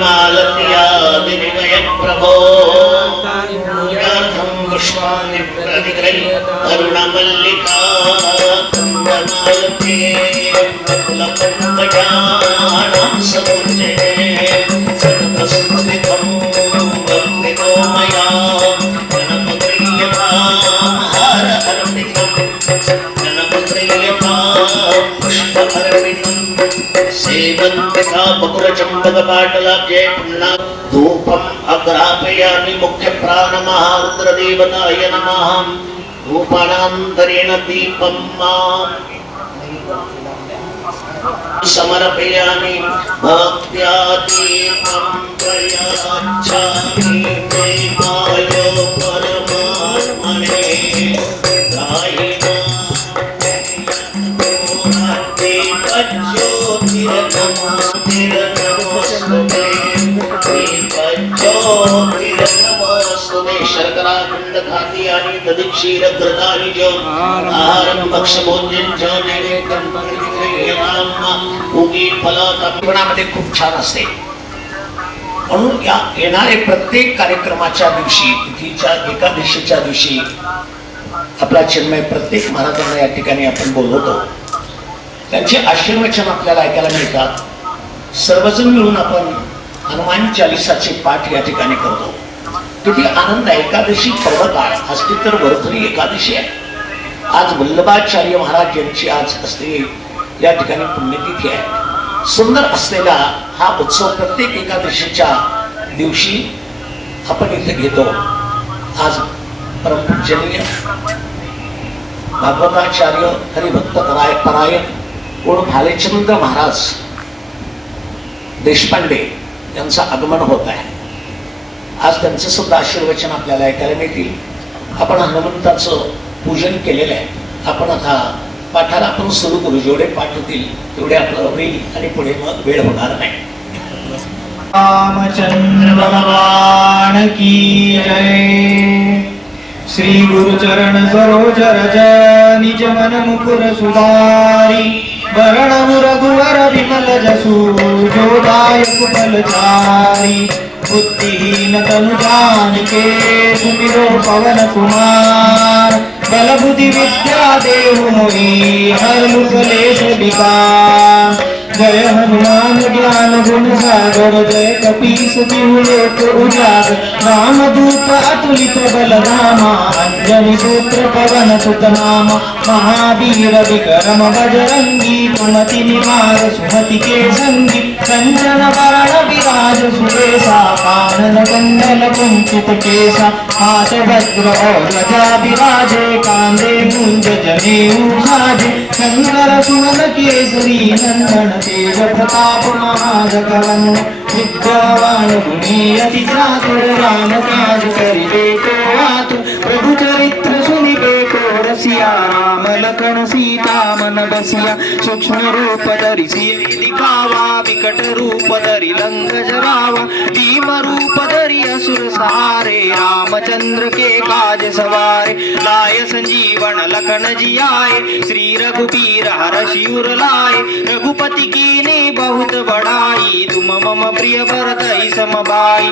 मालत्यादिनिमय प्रभो याथं पुष्पाणि प्रतिगृह्य अरुणमल्लिका कुन्दमालते कुलपङ्कजानां समुच्चे सततसंस्कृतं भक्तितो मया गणपतिर्यथां हारहर्पितं गणपतिर्यथां पुष्पहर्पितं सेवन्तिका बकुरचम्पकपाटलाब्जे पुन्ना धूपम् अग्रापयामि मुख्यप्राणमहारुद्रदेवताय नमः धूपानान्तरेण दीपं मां समर्पयामि भक्त्या दीपं प्रयाच्छामि प्रेमाय परमात्मने शर्कराखंड खाती आणि दधीक्षीर घृतानि जो आहारं भक्षभोज्यं च नैवेद्यं परिग्रह्यताम् उगी फलतर्पणामध्ये खूप छान असते. म्हणून या येणारे प्रत्येक कार्यक्रमाच्या दिवशी तिथीच्या एकादशीच्या दिवशी आपला चिन्मय प्रत्येक महाराजांना या ठिकाणी आपण बोलवतो. त्यांचे आशीर्वचन आपल्याला ऐकायला मिळतात. सर्वजण मिळून आपण हनुमान चालिसाचे पाठ या ठिकाणी करतो. किती आनंद आहे. एकादशी पर्वकाळ असते तर वरथरी एकादशी आहे. आज वल्लभाचार्य महाराज यांची आज असते या ठिकाणी पुण्यतिथी आहे. सुंदर असलेला हा उत्सव प्रत्येक एकादशीच्या दिवशी आपण इथे घेतो. आज परमपूजनीय भागवताचार्य हरिभक्त परायण कोण भालेचंद्र महाराज देशपांडे यांचं आगमन होत आहे. आज त्यांचं सुद्धा आशीर्वचन आपल्याला ऐकायला मिळतील. आपण हनुमंताचं पूजन केलेलं आहे. आपण आता पाठाला आपण सुरू करू. जेवढे पाठ होतील तेवढे आपलं होईल आणि पुढे मग वेळ होणार नाही. रामचंद्र भगवान की जय. श्री गुरुचरण सरोज रज निज मन मुकुर सुधारी वरण रघुवर विमल जसु जो दायक फलचारी बुद्धिहीन तनु जानिके सुमिरो पवन कुमार बल बुद्धि विद्या देहु मोहि हरनु कलेश विकार. जय हनुमान ज्ञान गुण सागर जय कपीस तिहु लोक उजागर रामदूत अतुलित बल धामा अंजनी पुत्र पवन सुत नामा महावीर विक्रम बजरंगी कुमति निवार सुमति के संगी कंचन वरण विराज सुरेशा कानन कुंडल कुंचित केसा हाथ वज्र और ध्वजा विराजे कांधे मुंज जनेऊ साजे शंकर सुमन केसरी नंदन तेज प्रताप महाजगवन विद्यावान गुणी अति चातुर राम काज करिबे को आतुर प्रभु चरित्र सुनिबे को रसिया राम लखन सीता मन बसिया सूक्ष्म रूप धरि सियहि दिखावा विकट रूप धरि लंक जरावा भीम रूप धरि असुर सहारे रामचंद्र के काज सवारे लाय संजीवन लखन जियाए श्री रघुबीर हरषि उर लाए रघुपति कीन्ही बहुत बड़ाई तुम मम प्रिय भरतहि सम भाई.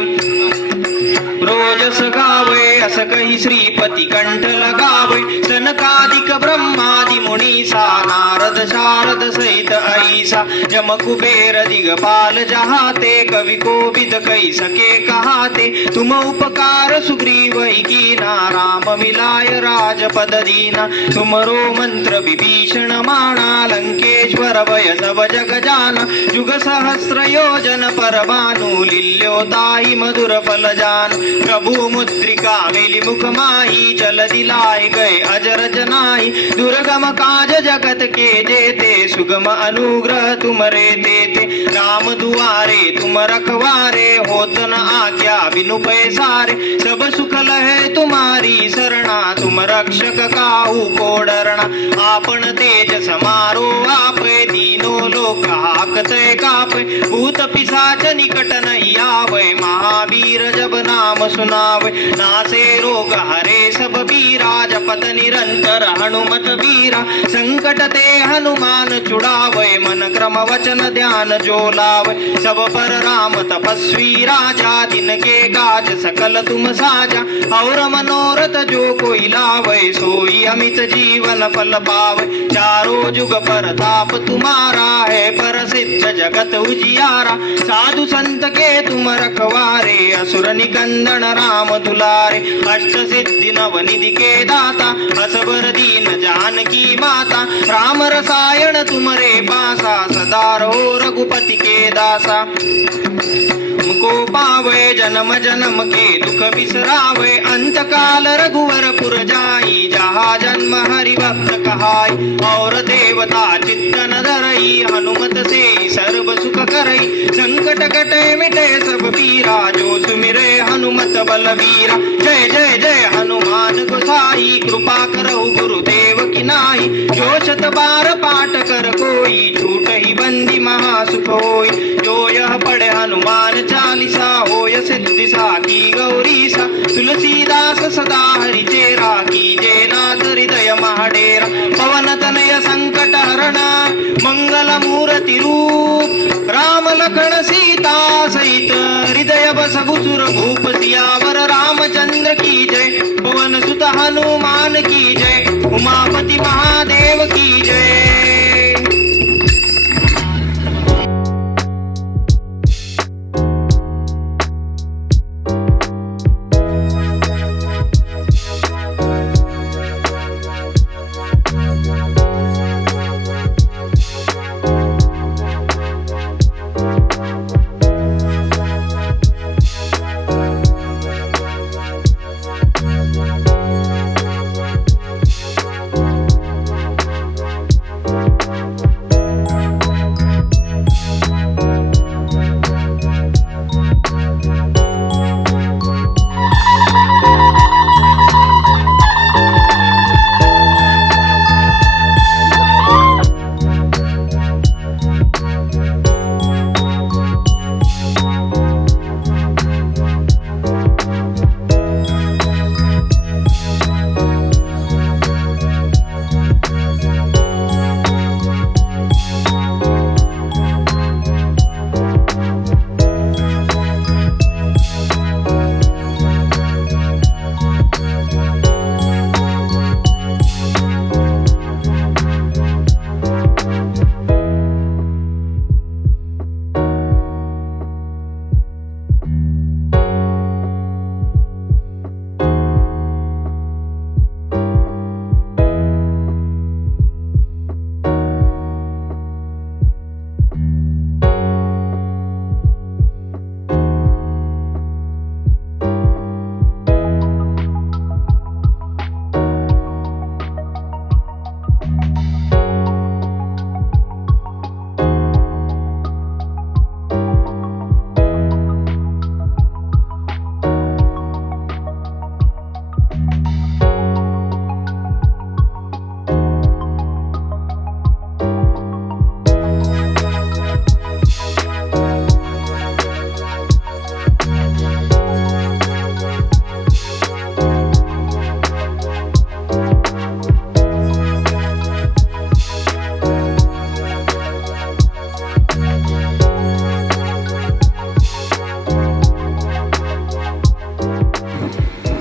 रोजस गावे अस कही श्रीपति कंठ लगावे सनकादिक ब्रह्मादि मुनीसा नारद शारद सहित ऐसा जम कुबेर दिगपाल जहाते कवि कोविद कही सके कहाते तुम उपकार सुग्रीव कीना राम मिलाय राजपद दीना तुमरो मंत्र विभीषण माना लंकेश्वर भय सब जग जाना जुग सहस्र योजन पर भानु लील्योताहि मधुर फल जान प्रभु मुद्रिका मिली मुख माही जल दिलाए गए अजर जनाई दुर्गम काज जगत के जेते सुगम अनुग्रह तुमरे देते राम दुआरे तुम रखवारे होत न आज्ञा बिनु पैसारे सब सुख लहे तुम्हारी शरणा तुम रक्षक काहू को डरना आपन तेज समारो आपे तीनों लोक हाकते कापे भूत पिशाच निकट नहीं आवे महावीर जब नाम नाम सुनावे, नासे रोग हरे सब बीरा, जपत निरंतर हनुमत बीरा, संकट ते हनुमान छुड़ावे, मन क्रम वचन ध्यान जो लावे, सब पर राम तपस्वी राजा, जिनके काज सकल तुम साजा, और मनोरथ जो कोई लावे, सोई अमित जीवन फल पावे, चारों जुग परताप तुम्हारा है, प्रसिद्ध जगत उजियारा, साधु संत के तुम रखवारे, असुर निकंदन राम दुलारे, अष्ट सिद्धि नवनिधि के दाता, असबर दीन जानकी माता, राम रसायन तुमरे पासा, सदा रहो रघुपति के दासा, तुमको पावे जन्म जन्म के दुख बिसरावे, अंत काल रघुवर पुर जाई, जहाँ जन्म हरि भक्त कहाई, और देवता चित्तन धरई, हनुमत से सर्व सुख करई, संकट कटे मिटे सब पीरा, जो सुमिरे हनुमत बलवीरा, जय जय जय हनुमान गोसाई, कृपा करहु गुरुदेव की नाई, जो शत बार पाठ कर कोई, छूट ही बंदी महासुख होई, जो यह पढ़े हनुमान चालीसा, होय सिद्धि साकी गौरीसा, तुलसीदास सदा हरि चेरा, कीजे नाथ हृदय महाडेरा, पवन तनय संकट हरणा, मंगल मूर्ति रूप, राम लखन सीता सहित, हृदय बस गुसुर भूप, सियावर रामचंद्र की जय, पवन सुत हनुमान की जय, उमापति महादेव की जय।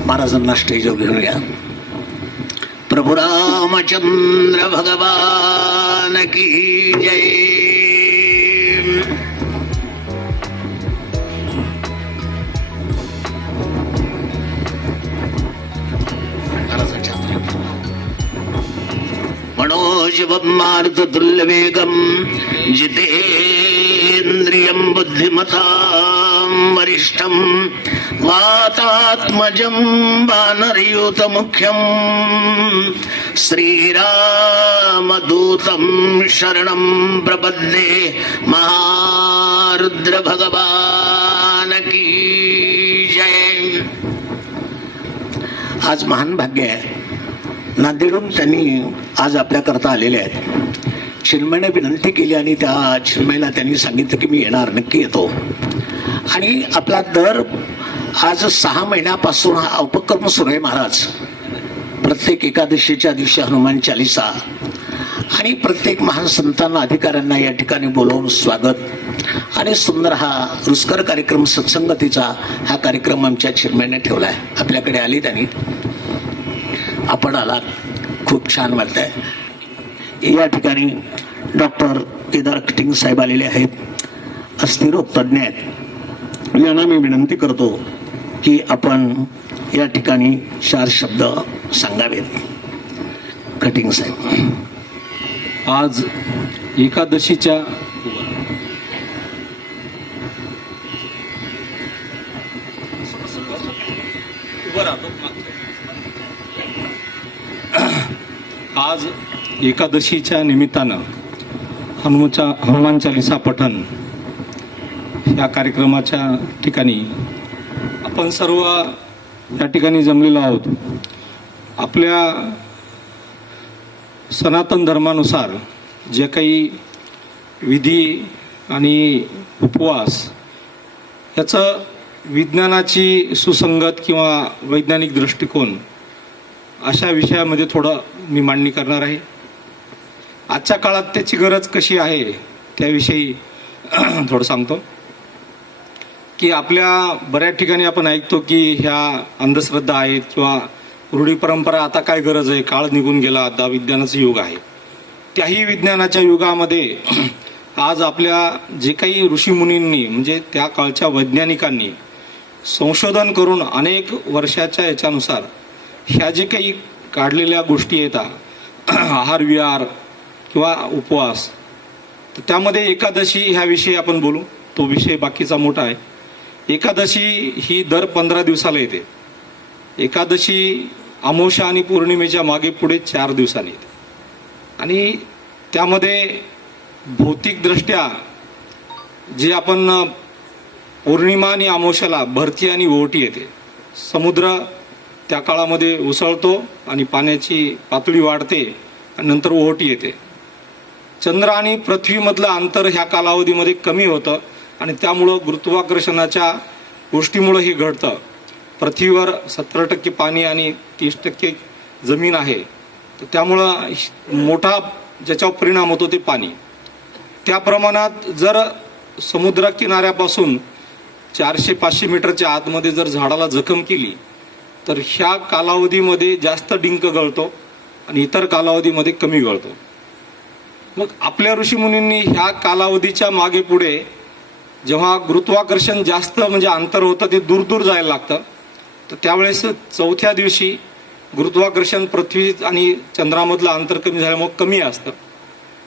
महाराजांना स्टेजवर घेऊया. प्रभु रामचंद्र भगवान की जय. मनोजवं मारुततुल्यवेगं जितेन्द्रियं बुद्धिमतां वरिष्ठं वातात्मजं वानरयूतमुख्यं श्रीरामदूतं शरणं प्रपद्ये. महारुद्र भगवान की जय. आज महान भाग्य आहे. नांदेडहून त्यांनी आज आपल्या करता आलेले आहेत. चिन्मयने विनंती केली आणि त्या चिन्मयला त्यांनी सांगितलं की मी येणार, नक्की येतो. आणि आपला दर आज 6 महिन्यापासून हा उपक्रम सुरू आहे महाराज. प्रत्येक एकादशीच्या दिवशी हनुमान चालिसा आणि प्रत्येक महान संतांना अधिकाऱ्यांना या ठिकाणी बोलवून स्वागत आणि सुंदर हा रुचकर कार्यक्रम सत्संगतीचा हा कार्यक्रम आमच्या चेअरमॅनने ठेवला आहे. आपल्याकडे आली त्यांनी, आपण आलात, खूप छान वाटतंय. या ठिकाणी डॉक्टर केदार कटिंग साहेब आलेले आहेत, अस्थिरोग तज्ज्ञ आहेत. यांना मी विनंती करतो की आपण या ठिकाणी 4 शब्द सांगावेत. कटिंग साहेब. आज एकादशीच्या निमित्तानं हनुमान चालिसा पठण या कार्यक्रमाच्या ठिकाणी आपण सर्व या ठिकाणी जमलेलो आहोत. आपल्या सनातन धर्मानुसार जे काही विधी आणि उपवास याचं विज्ञानाची सुसंगत किंवा वैज्ञानिक दृष्टिकोन अशा विषयामध्ये थोडं मी मांडणी करणार आहे. आजच्या काळात त्याची गरज कशी आहे त्याविषयी थोडं सांगतो. की आपल्या बऱ्याच ठिकाणी आपण ऐकतो की ह्या अंधश्रद्धा आहेत किंवा रूढी परंपरा, आता काय गरज आहे, काळ निघून गेला, आता विज्ञानाचं युग आहे. त्याही विज्ञानाच्या युगामध्ये आज आपल्या जे काही ऋषीमुनींनी म्हणजे त्या काळच्या वैज्ञानिकांनी संशोधन करून अनेक वर्षाच्या याच्यानुसार ह्या जे काही काढलेल्या गोष्टी येतात, आहार विहार किंवा उपवास, तर त्यामध्ये एकादशी ह्याविषयी आपण बोलू. तो विषय बाकीचा मोठा आहे. एकादशी ही दर 15 दिवसाला येते. एकादशी अमावस्या आणि पौर्णिमेच्या मागे पुढे 4 दिवसांनी येते. आणि त्यामध्ये भौतिकदृष्ट्या जे आपण पौर्णिमा आणि अमावस्याला भरती आणि ओहोटी येते, समुद्र त्या काळामध्ये उसळतो आणि पाण्याची पातळी वाढते आणि नंतर ओहोटी येते. चंद्र आणि पृथ्वीमधलं अंतर ह्या कालावधीमध्ये कमी होतं आणि त्यामुळं गुरुत्वाकर्षणाच्या गोष्टीमुळं हे घडतं. पृथ्वीवर 70% पाणी आणि 30% जमीन आहे, तर त्यामुळं मोठा ज्याच्यावर परिणाम होतो ते पाणी. त्या प्रमाणात जर समुद्र किनाऱ्यापासून 400-500 मीटरच्या आतमध्ये जर झाडाला जखम केली तर ह्या कालावधीमध्ये जास्त डिंक गळतो आणि इतर कालावधीमध्ये कमी गळतो. मग आपल्या ऋषीमुनींनी ह्या कालावधीच्या मागे पुढे जेव्हा गुरुत्वाकर्षण जास्त म्हणजे अंतर होतं ते दूर दूर जायला लागतं, तर त्यावेळेस 4थ्या दिवशी गुरुत्वाकर्षण पृथ्वी आणि चंद्रामधलं अंतर कमी झाल्यामुळे कमी असतं.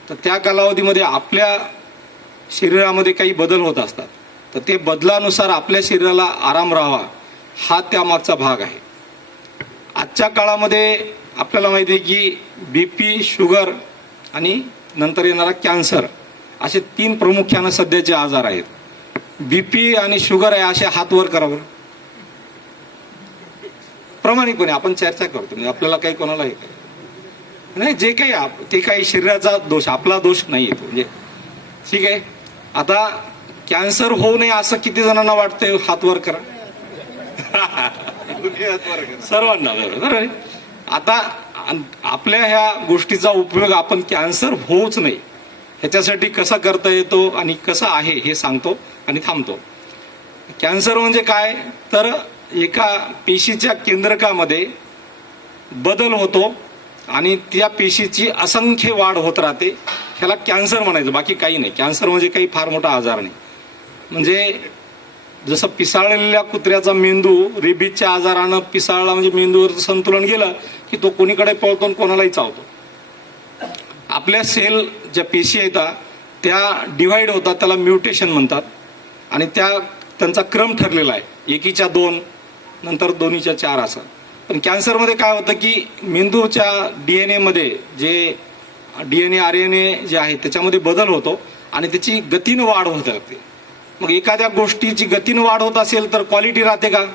तर त्या कालावधीमध्ये आपल्या शरीरामध्ये काही बदल होत असतात, तर ते बदलानुसार आपल्या शरीराला आराम राहावा हा त्यामागचा भाग आहे. आजच्या काळामध्ये आपल्याला माहिती आहे की BP, शुगर आणि नंतर येणारा कॅन्सर असे 3 प्रामुख्यानं सध्याचे आजार आहेत. BP आणि शुगर आहे असे हात वर करा बरं. प्रामाणिकपणे आपण चर्चा करतो, म्हणजे आपल्याला काही कोणाला हे नाही, जे काही ते काही शरीराचा दोष, आपला दोष नाही येतो. म्हणजे ठीक आहे. आता कॅन्सर होऊ नये असं किती जणांना वाटतंय? हात वर करा. सर्वांना बरोबर आहे. आता आपल्या ह्या गोष्टीचा उपयोग आपण कॅन्सर होऊच नाही ह्याच्यासाठी कसा करता येतो आणि कसा आहे हे सांगतो आणि थांबतो. कॅन्सर म्हणजे काय, तर एका पेशीच्या केंद्रकामध्ये बदल होतो आणि त्या पेशीची असंख्य वाढ होत राहते, ह्याला कॅन्सर म्हणायचं, बाकी काही नाही. कॅन्सर म्हणजे काही फार मोठा आजार नाही. म्हणजे जसं पिसाळलेल्या कुत्र्याचा मेंदू रेबीजच्या आजारानं पिसाळला म्हणजे मेंदूवरचं संतुलन गेलं की तो कोणीकडे पळतो आणि कोणालाही चावतो. आपल्या सेल ज्या पेशी येतात त्या डिव्हाइड होतात, त्याला म्युटेशन म्हणतात आणि त्यांचा क्रम ठरलेला आहे, 1च्या 2 नंतर 2च्या 4 असं. पण कॅन्सरमध्ये काय होतं की मेंदूच्या DNA मध्ये जे DNA RNA जे आहे त्याच्यामध्ये बदल होतो आणि त्याची गतीनं वाढ होत राहते. मग एखाद्या गोष्टीची गतीनं वाढ होत असेल तर क्वालिटी राहते का?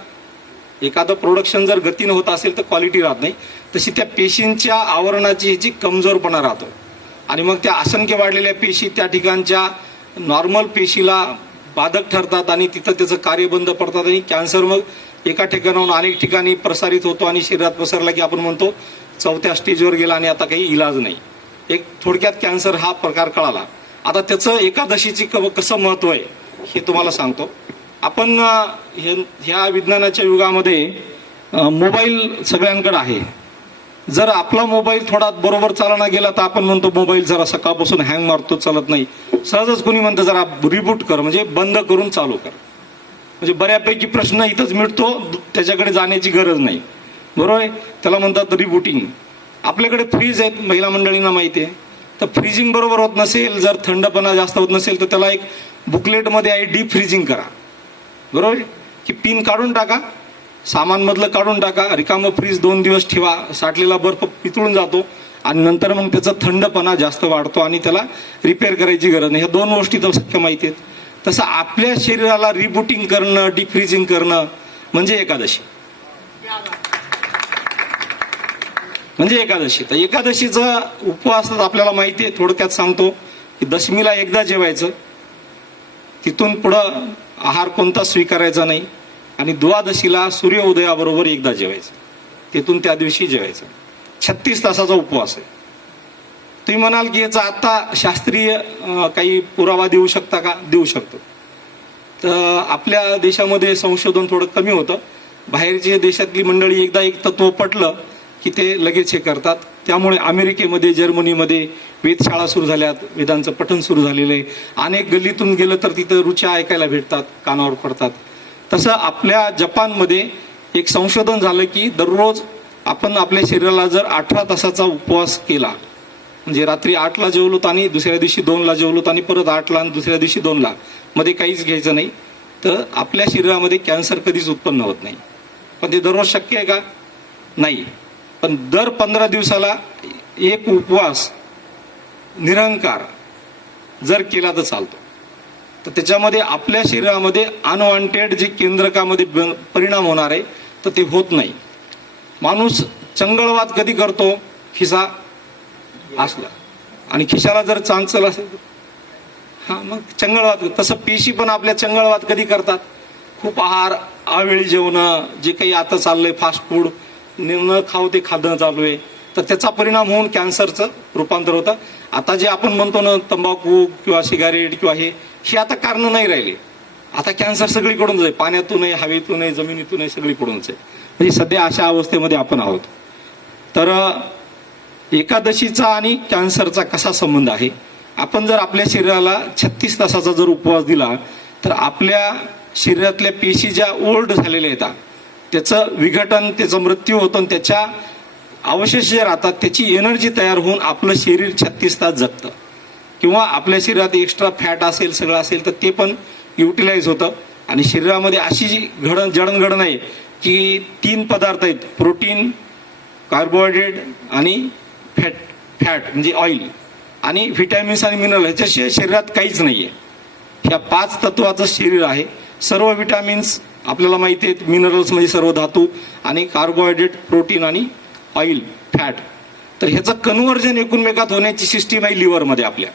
एखादं प्रोडक्शन जर गतीनं होत असेल तर क्वालिटी राहत नाही. तशी त्या पेशींच्या आवरणाची ह्याची कमजोरपणा राहतो आणि मग त्या असंख्य वाढलेल्या पेशी त्या ठिकाणच्या नॉर्मल पेशीला बाधक ठरतात आणि तिथं त्याचं कार्य बंद पडतात आणि कॅन्सर मग एका ठिकाणाहून अनेक ठिकाणी प्रसारित होतो आणि शरीरात पसरला की आपण म्हणतो 4थ्या स्टेजवर गेला आणि आता काही इलाज नाही. एक थोडक्यात कॅन्सर हा प्रकार कळाला. आता त्याचं एकादशीची कसं महत्व आहे हे तुम्हाला सांगतो. आपण ह्या विज्ञानाच्या युगामध्ये मोबाईल सगळ्यांकडे आहे. जर आपला मोबाईल थोडा बरोबर चालना गेला तर आपण म्हणतो मोबाईल जरा सकाळपासून हँग मारतो, चालत नाही. सहजच कोणी म्हणतं जरा रिबूट कर, म्हणजे बंद करून चालू कर. म्हणजे बऱ्यापैकी प्रश्न इथंच मिटतो, त्याच्याकडे जाण्याची गरज नाही. बरोबर आहे, त्याला म्हणतात रिबूटिंग. आपल्याकडे फ्रीज आहेत, महिला मंडळींना माहिती आहे. तर फ्रीजिंग बरोबर होत नसेल, जर थंडपणा जास्त होत नसेल तर त्याला एक बुकलेटमध्ये आहे डीप फ्रीजिंग करा. बरोबर आहे की पिन काढून टाका, सामानमधलं काढून टाका, रिकामं फ्रीज 2 दिवस ठेवा, साठलेला बर्फ पितळून जातो आणि नंतर मग त्याचा थंडपणा जास्त वाढतो आणि त्याला रिपेअर करायची गरज नाही. ह्या 2 गोष्टी तर शक्य माहिती आहेत. तसं आपल्या शरीराला रिबूटिंग करणं, डिफ्रीजिंग करणं म्हणजे एकादशी. तर एकादशीचा उपवास आपल्याला माहिती आहे. थोडक्यात सांगतो की दशमीला एकदा जेवायचं, तिथून पुढं आहार कोणता स्वीकारायचा नाही आणि द्वादशीला सूर्योदयाबरोबर एकदा जेवायचं, तिथून त्या दिवशी जेवायचं. 36 तासाचा उपवास आहे. तुम्ही म्हणाल की याचा आता शास्त्रीय काही पुरावा देऊ शकता का? देऊ शकतो. तर आपल्या देशामध्ये संशोधन थोडं कमी होतं. बाहेरच्या देशातली मंडळी एकदा एक तत्व पटलं की ते लगेच हे करतात. त्यामुळे अमेरिकेमध्ये, जर्मनीमध्ये वेधशाळा सुरू झाल्यात, वेदांचं पठण सुरू झालेलं आहे. अनेक गल्लीतून गेलं तर तिथं रुच्या ऐकायला भेटतात, कानावर पडतात. तसं आपल्या जपानमध्ये एक संशोधन झालं की दररोज आपण आपल्या शरीराला जर 18 तासाचा उपवास केला, म्हणजे रात्री 8ला जेवलोत आणि दुसऱ्या दिवशी 2ला जेवलोत आणि परत 8ला आणि दुसऱ्या दिवशी 2ला, मध्ये काहीच घ्यायचं नाही, तर आपल्या शरीरामध्ये कॅन्सर कधीच उत्पन्न होत नाही. पण ते दररोज शक्य आहे का? नाही. पण दर 15 दिवसाला एक उपवास निरंकार जर केला तर चालतो. तर त्याच्यामध्ये आपल्या शरीरामध्ये अनवॉन्टेड जे केंद्रकामध्ये परिणाम होणार आहे तर ते होत नाही. माणूस चंगळवात कधी करतो? खिसा असला आणि खिशाला जर चांचल असेल हा मग चंगळवात. तसं पेशी पण आपल्या चंगळवात कधी करतात? खूप आहार, अवेळी जेवणं, जे काही आता चाललंय फास्ट फूड, न खाऊ ते खाणं चालू आहे, तर त्याचा परिणाम होऊन कॅन्सरचं रूपांतर होतं. आता जे आपण म्हणतो ना तंबाखू किंवा सिगारेट किंवा हे आता कारणं नाही राहिली. आता कॅन्सर सगळीकडूनच आहे, पाण्यातून आहे, हवेतून आहे, जमिनीतून आहे, सगळीकडूनच आहे. म्हणजे सध्या अशा अवस्थेमध्ये आपण आहोत. तर एकादशीचा आणि कॅन्सरचा कसा संबंध आहे? आपण जर आपल्या शरीराला 36 तासाचा जर उपवास दिला तर आपल्या शरीरातल्या पेशी ज्या ओल्ड झालेल्या आहेत त्याचं विघटन, त्याचा मृत्यू होतो आणि त्याच्या अवशेष जे राहतात त्याची एनर्जी तयार होऊन आपलं शरीर 36 तास जगतं. किंवा आपल्या शरीरात एक्स्ट्रा फॅट असेल, सगळं असेल तर ते पण युटिलाइज होतं. आणि शरीरामध्ये अशी जी जडणघडण आहे की 3 पदार्थ आहेत, प्रोटीन, कार्बोहायड्रेट आणि फॅट म्हणजे ऑइल, आणि व्हिटॅमिन्स आणि मिनरल, ह्याच्याशिवाय शरीरात काहीच नाही आहे. ह्या 5 तत्वाचं शरीर आहे. सर्व विटॅमिन्स आपल्याला माहिती आहेत, मिनरल्स म्हणजे सर्व धातू, आणि कार्बोहायड्रेट, प्रोटीन आणि ऑइल, फॅट. तर ह्याचं कन्व्हर्जन एकूणमेकात होण्याची सिस्टीम आहे लिव्हरमध्ये आपल्या.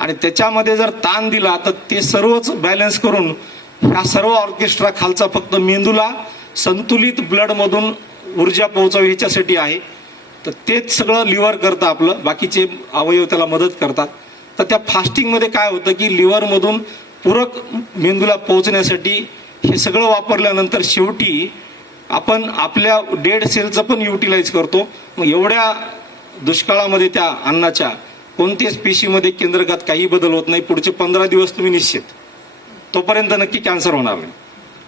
आणि त्याच्यामध्ये जर ताण दिला तर ते सर्वच बॅलन्स करून ह्या सर्व ऑर्केस्ट्रा खालचा फक्त मेंदूला संतुलित ब्लडमधून ऊर्जा पोहोचावी ह्याच्यासाठी आहे. तर तेच सगळं लिव्हर करतं आपलं, बाकीचे अवयव त्याला मदत करतात. तर त्या फास्टिंगमध्ये काय होतं की लिव्हरमधून पूरक मेंदूला पोहोचण्यासाठी हे सगळं वापरल्यानंतर शेवटी आपण आपल्या डेड सेलचं पण युटिलाइज करतो. मग एवढ्या दुष्काळामध्ये त्या अन्नाच्या कोणत्याच पेशीमध्ये केंद्रकात काही बदल होत नाही. पुढचे 15 दिवस तुम्ही निश्चित, तोपर्यंत नक्की कॅन्सर होणार नाही,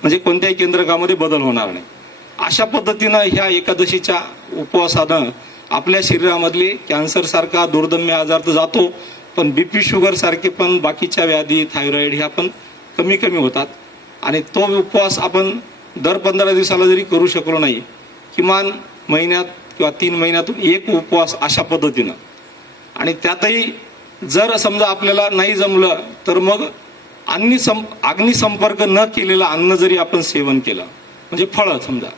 म्हणजे कोणत्याही केंद्रकामध्ये बदल होणार नाही. अशा पद्धतीनं ह्या एकादशीच्या उपवासानं आपल्या शरीरामधले कॅन्सरसारखा दुर्दम्य आजार तर जातो, पण BP शुगर सारखे पण बाकीच्या व्याधी, थायरॉइड ह्या पण कमी होतात. आणि तो उपवास आपण दर 15 दिवसाला जरी करू शकलो नाही, किमान महिन्यात किंवा 3 महिन्यातून एक उपवास अशा पद्धतीनं. आणि त्यातही जर समजा आपल्याला नाही जमलं तर मग अग्निसंपर्क न केलेलं अन्न जरी आपण सेवन केलं, म्हणजे फळं समजा,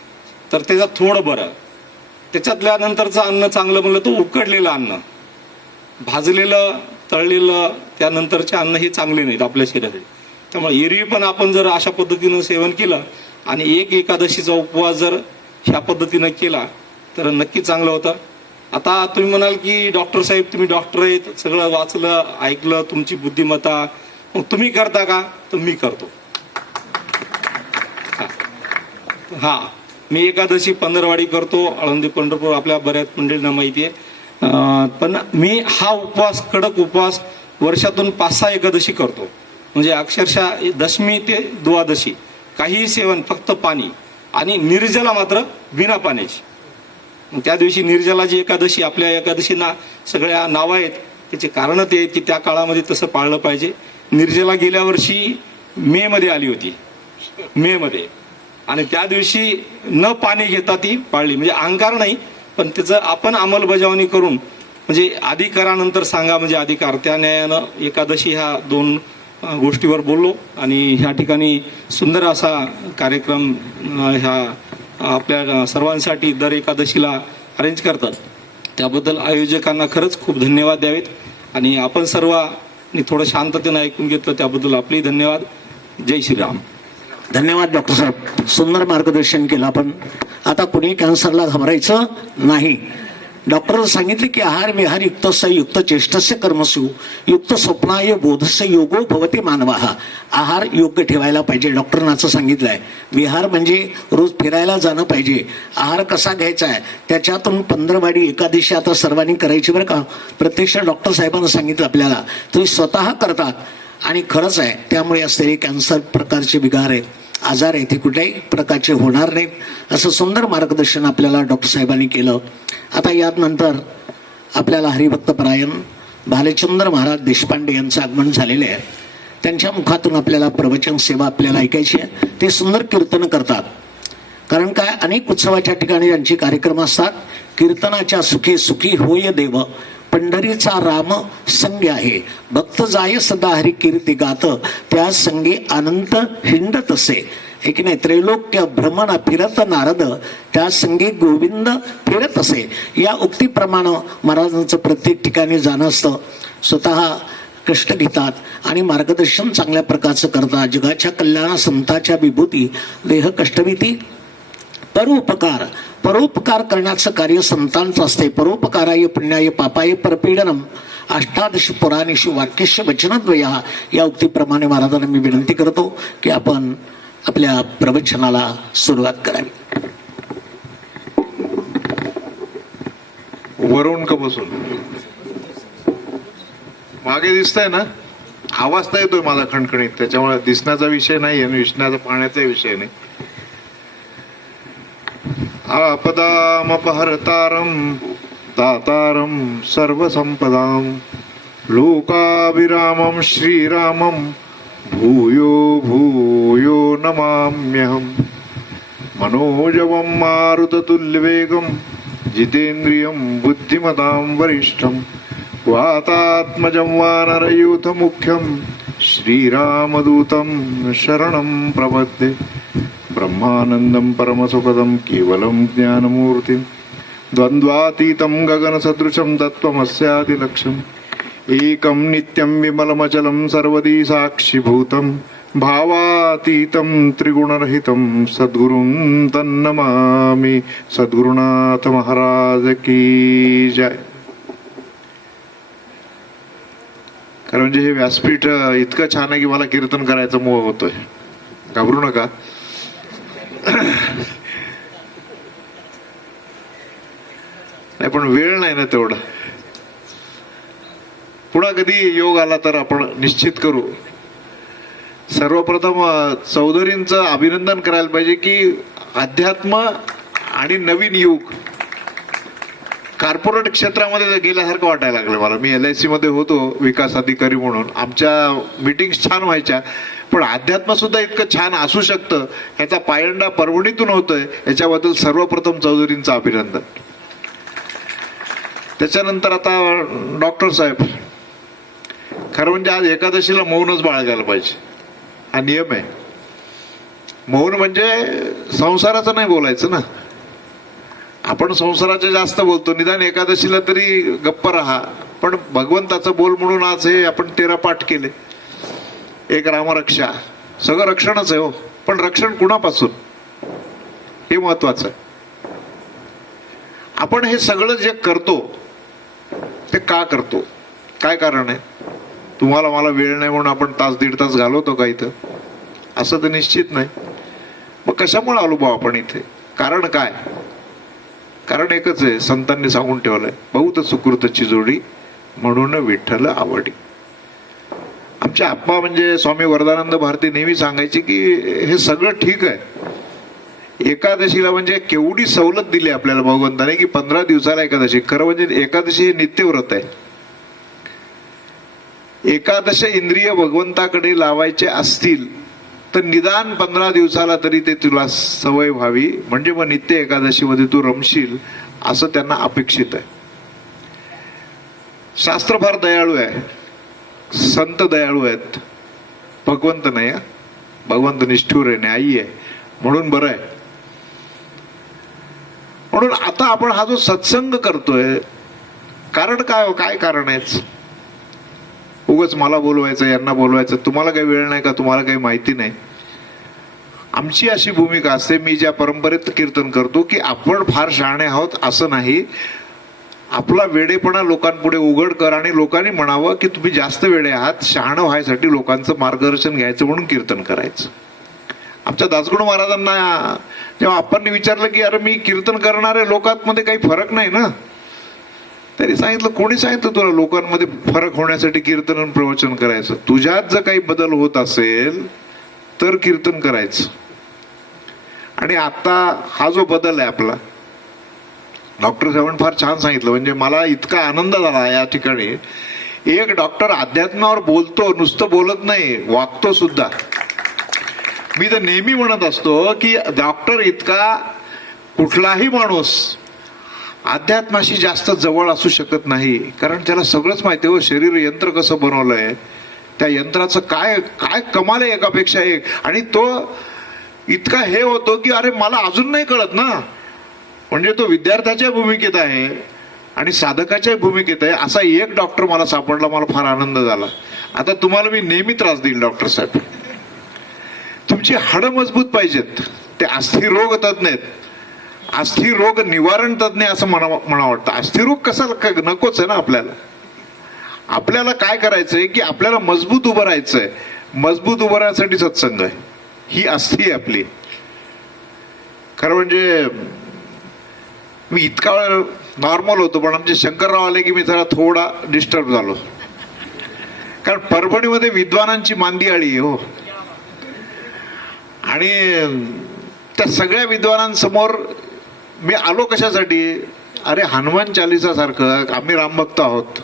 तर त्याच्यात थोडं बरं. त्याच्यातल्या नंतरचं अन्न चांगलं म्हणलं तर उकडलेलं अन्न, भाजलेलं, तळलेलं त्यानंतरचे अन्न हे चांगले नाहीत आपल्या शरीरासाठी. त्यामुळे एरवी पण आपण जर अशा पद्धतीनं सेवन केलं आणि एक एकादशीचा उपवास जर ह्या पद्धतीनं केला तर नक्की चांगलं होतं. आता तुम्ही म्हणाल की डॉक्टर साहेब तुम्ही डॉक्टर आहेत, सगळं वाचलं ऐकलं, तुमची बुद्धिमत्ता, मग तुम्ही करता का? तर मी करतो. हा, मी एकादशी पंधरवाडी करतो, आळंदी पंढरपूर आपल्या बऱ्याच मंडळींना माहिती आहे. पण मी हा उपवास, कडक उपवास वर्षातून 5-6 एकादशी करतो. म्हणजे अक्षरशः दशमी ते द्वादशी काहीही सेवन, फक्त पाणी आणि निर्जला मात्र बिना पाण्याची. त्या दिवशी निर्जलाची एकादशी, आपल्या एकादशींना सगळ्या नावं आहेत, त्याचे कारण ते आहेत की त्या काळामध्ये तसं पाळलं पाहिजे. निर्जला गेल्या वर्षी मे मध्ये आली होती, मे मध्ये, आणि त्या दिवशी न पाणी घेता ती पाळली. म्हणजे अहंकार नाही, पण त्याचं आपण अंमलबजावणी करून, म्हणजे अधिकारानंतर सांगा म्हणजे अधिकार, त्या न्यायानं एकादशी ह्या 2 गोष्टीवर बोललो. आणि ह्या ठिकाणी सुंदर असा कार्यक्रम ह्या आपल्या सर्वांसाठी दर एकादशीला अरेंज करतात, त्याबद्दल आयोजकांना खरंच खूप धन्यवाद द्यावेत. आणि आपण सर्वांनी थोडं शांततेनं ऐकून घेतलं त्याबद्दल आपलेही धन्यवाद. जय श्रीराम. धन्यवाद डॉक्टर साहेब, सुंदर मार्गदर्शन केलं आपण. आता कुणी कॅन्सरला घाबरायचं नाही. डॉक्टर सांगितले की आहार विहार युक्तस्य युक्त चेष्टस्य कर्मसु युक्त स्वप्नाय बोधस्य योगो भवती मानवाः. आहार योग्य ठेवायला पाहिजे, डॉक्टरनं असं सांगितलंय. विहार म्हणजे रोज फिरायला जाणं पाहिजे. आहार कसा घ्यायचा आहे त्याच्यातून पंधरवाडी एकादशी आता सर्वांनी करायची बरं का. प्रत्यक्ष डॉक्टर साहेबांनी सांगितलं आपल्याला, तुम्ही स्वतः करतात आणि खरंच आहे. त्यामुळे असलेले कॅन्सर प्रकारचे विकार आहेत, आजार आहेत, ते कुठल्याही प्रकारचे होणार नाहीत, असं सुंदर मार्गदर्शन आपल्याला डॉक्टर साहेबांनी केलं. आता यात नंतर आपल्याला हरिभक्तपरायण भालचंद्र महाराज देशपांडे यांचं आगमन झालेलं आहे. त्यांच्या मुखातून आपल्याला प्रवचन सेवा आपल्याला ऐकायची आहे. ते सुंदर कीर्तन करतात, कारण काय अनेक उत्सवाच्या ठिकाणी त्यांचे कार्यक्रम असतात. कीर्तनाच्या सुखे सुखी होय देव, पंढरीचा राम संग आहे, भक्त जाय सदा हरी कीर्ती गात, त्या संगे अनंत हिंडत असे. एक नाही, त्रैलोक्य भ्रमण फिरत नारद, त्या संगे गोविंद फिरत असे. या उक्तीप्रमाणे महाराजांचं प्रत्येक ठिकाणी जाणं असतं. स्वतः कष्ट घेतात आणि मार्गदर्शन चांगल्या प्रकारचं करतात. जगाच्या कल्याणा संताच्या विभूती, देह कष्टभीती, परोपकार. परोपकार करण्याचं कार्य संतांचं असते. परोपकाराय पुण्याय पापाय परपीडनम, अष्टादश पुराणेषु वाक्यस्य वचनद्वयः. या उक्तीप्रमाणे महाराजांना मी विनंती करतो की आपण आपल्या प्रवचनाला सुरुवात करावी. वरून का बसून मागे दिसतंय ना, आवाज तर येतोय माझा खणखणीत, त्याच्यामुळे दिसण्याचा विषय नाही आणि दिसण्याचा पाहण्याचा विषय नाही. आपदामपहर्तारं दातारं सर्वसंपदां, लोकाभिरामं श्रीरामं भूयो भूयो नमाम्यहम्. मनोजवं मारुततुल्यवेगं जितेन्द्रियं बुद्धिमतां वरिष्ठं, वातात्मजं वानरयूथमुख्यं श्रीरामदूतं शरणं प्रपद्ये. ब्रह्मानन्दं परमसुखदं केवलं ज्ञानमूर्तिं, द्वन्द्वातीतं गगनसदृशं तत्त्वमस्यादिलक्ष्यम्. एकं नित्यं विमलमचलं सर्वदी साक्षिभूतं, भावातीतं त्रिगुणरहितं सद्गुरुं तन्नमामि. सद्गुरुनाथ महाराज की जय. कारण म्हणजे हे व्यासपीठ इतकं छान आहे की मला कीर्तन करायचा मोह होतोय. घाबरू नका. नाही पण वेळ नाही ना तेवढा. पुन्हा कधी योग आला तर आपण निश्चित करू. सर्वप्रथम चौधरींचं अभिनंदन करायला पाहिजे की अध्यात्म आणि नवीन युग कॉर्पोरेट क्षेत्रामध्ये गेल्यासारखं वाटायला लागलं मला. मी LIC मध्ये होतो विकास अधिकारी म्हणून. आमच्या मीटिंग्स छान व्हायच्या, पण अध्यात्म सुद्धा इतकं छान असू शकतं याचा पायंडा परभणीतून होतोय. याच्याबद्दल सर्वप्रथम चौधरींचं अभिनंदन. त्याच्यानंतर आता डॉक्टर साहेब, खरं म्हणजे आज एकादशीला मौनच बाळगायला पाहिजे, हा नियम आहे. मौन म्हणजे संसाराचं नाही बोलायचं ना. आपण संसाराचे जास्त बोलतो, निदान एकादशीला तरी गप्प राहा. पण भगवंताचं बोल म्हणून आज हे आपण 13 पाठ केले. एक रामरक्षा, सगळं रक्षणच आहे हो, पण रक्षण कुणापासून हे महत्वाचं आहे. आपण हे सगळं जे करतो ते का करतो, काय कारण आहे? तुम्हाला मला वेळ नाही म्हणून आपण तास दीड तास घालवतो का इथं? असं तर निश्चित नाही. मग कशामुळे आलो बा आपण इथे? कारण काय? कारण एकच आहे, संतांनी सांगून ठेवलंय, बहुत सुकृतची जोडी म्हणून विठ्ठल आवडी. आमचे आप्पा म्हणजे स्वामी वरदानंद भारती नेहमी सांगायचे की हे सगळं ठीक आहे, एकादशीला म्हणजे केवढी सवलत दिली आपल्याला भगवंताने की 15 दिवसाला एकादशी. खरं म्हणजे एकादशी हे नित्यव्रत आहे. एकादश इंद्रिय भगवंताकडे लावायचे असतील तर निदान 15 दिवसाला तरी ते तुला सवय व्हावी, म्हणजे मग नित्य एकादशीमध्ये तू रमशील, असं त्यांना अपेक्षित आहे. शास्त्र फार दयाळू आहे, संत दयाळू आहेत, भगवंत नाही. भगवंत निष्ठुर आहे, न्यायी आहे, म्हणून बरं आहे. म्हणून आता आपण हा जो सत्संग करतोय, कारण काय? काय कारण आहे? उगाच मला बोलवायचं, यांना बोलवायचं, तुम्हाला काही वेळ नाही का, तुम्हाला काही माहिती नाही? आमची अशी भूमिका असते, मी ज्या परंपरेत कीर्तन करतो, की आपण फार शहाणे आहोत असं नाही. आपला वेडेपणा लोकांपुढे उघड कर आणि लोकांनी म्हणावं की तुम्ही जास्त वेडे आहात, शहाणं व्हायसाठी लोकांचं मार्गदर्शन घ्यायचं म्हणून कीर्तन करायचं. आमच्या दासगुण महाराजांना जेव्हा आपण विचारलं की अरे मी कीर्तन करणारे लोकांमध्ये काही फरक नाही ना, तरी सांगितलं, कोणी सांगितलं तुला लोकांमध्ये फरक होण्यासाठी कीर्तन आणि प्रवचन करायचं? तुझ्यात जर काही बदल होत असेल तर कीर्तन करायचं. आणि आता हा जो बदल आहे आपला, डॉक्टर साहेबांनी फार छान सांगितलं, म्हणजे मला इतका आनंद झाला या ठिकाणी. एक डॉक्टर अध्यात्मावर बोलतो, नुसतं बोलत नाही, वागतो सुद्धा. मी तर नेहमी म्हणत असतो की डॉक्टर इतका कुठलाही माणूस अध्यात्माशी जास्त जवळ असू शकत नाही, कारण त्याला सगळंच माहिती हो, शरीर यंत्र कसं बनवलंय, त्या यंत्राचं काय काय कमाल आहे, एकापेक्षा एक. आणि तो इतका हे होतो की अरे मला अजून नाही कळत ना, म्हणजे तो विद्यार्थ्याच्या भूमिकेत आहे आणि साधकाच्या भूमिकेत आहे. असा एक डॉक्टर मला सापडला, मला फार आनंद झाला. आता तुम्हाला मी नेहमी त्रास देईल डॉक्टर साहेब, तुमची हाडं मजबूत पाहिजेत. ते अस्थिरोग तज्ञ आहेत, अस्थिरोग निवारण तज्ञ असं मला वाटतं. अस्थिरोग कसा नकोच आहे ना आपल्याला. आपल्याला काय करायचंय की आपल्याला मजबूत उभं राहायचंय. मजबूत उभं राहण्यासाठी सत्संग आहे, ही अस्थि आहे आपली. खरं म्हणजे मी इतका वेळ नॉर्मल होतो, पण आमचे शंकरराव आले की मी जरा थोडा डिस्टर्ब झालो, कारण परभणीमध्ये विद्वानांची मांदी आळी आहे हो. आणि त्या सगळ्या विद्वानांसमोर मी आलो कशासाठी? अरे हनुमान चालिसा सारखं, आम्ही रामभक्त आहोत,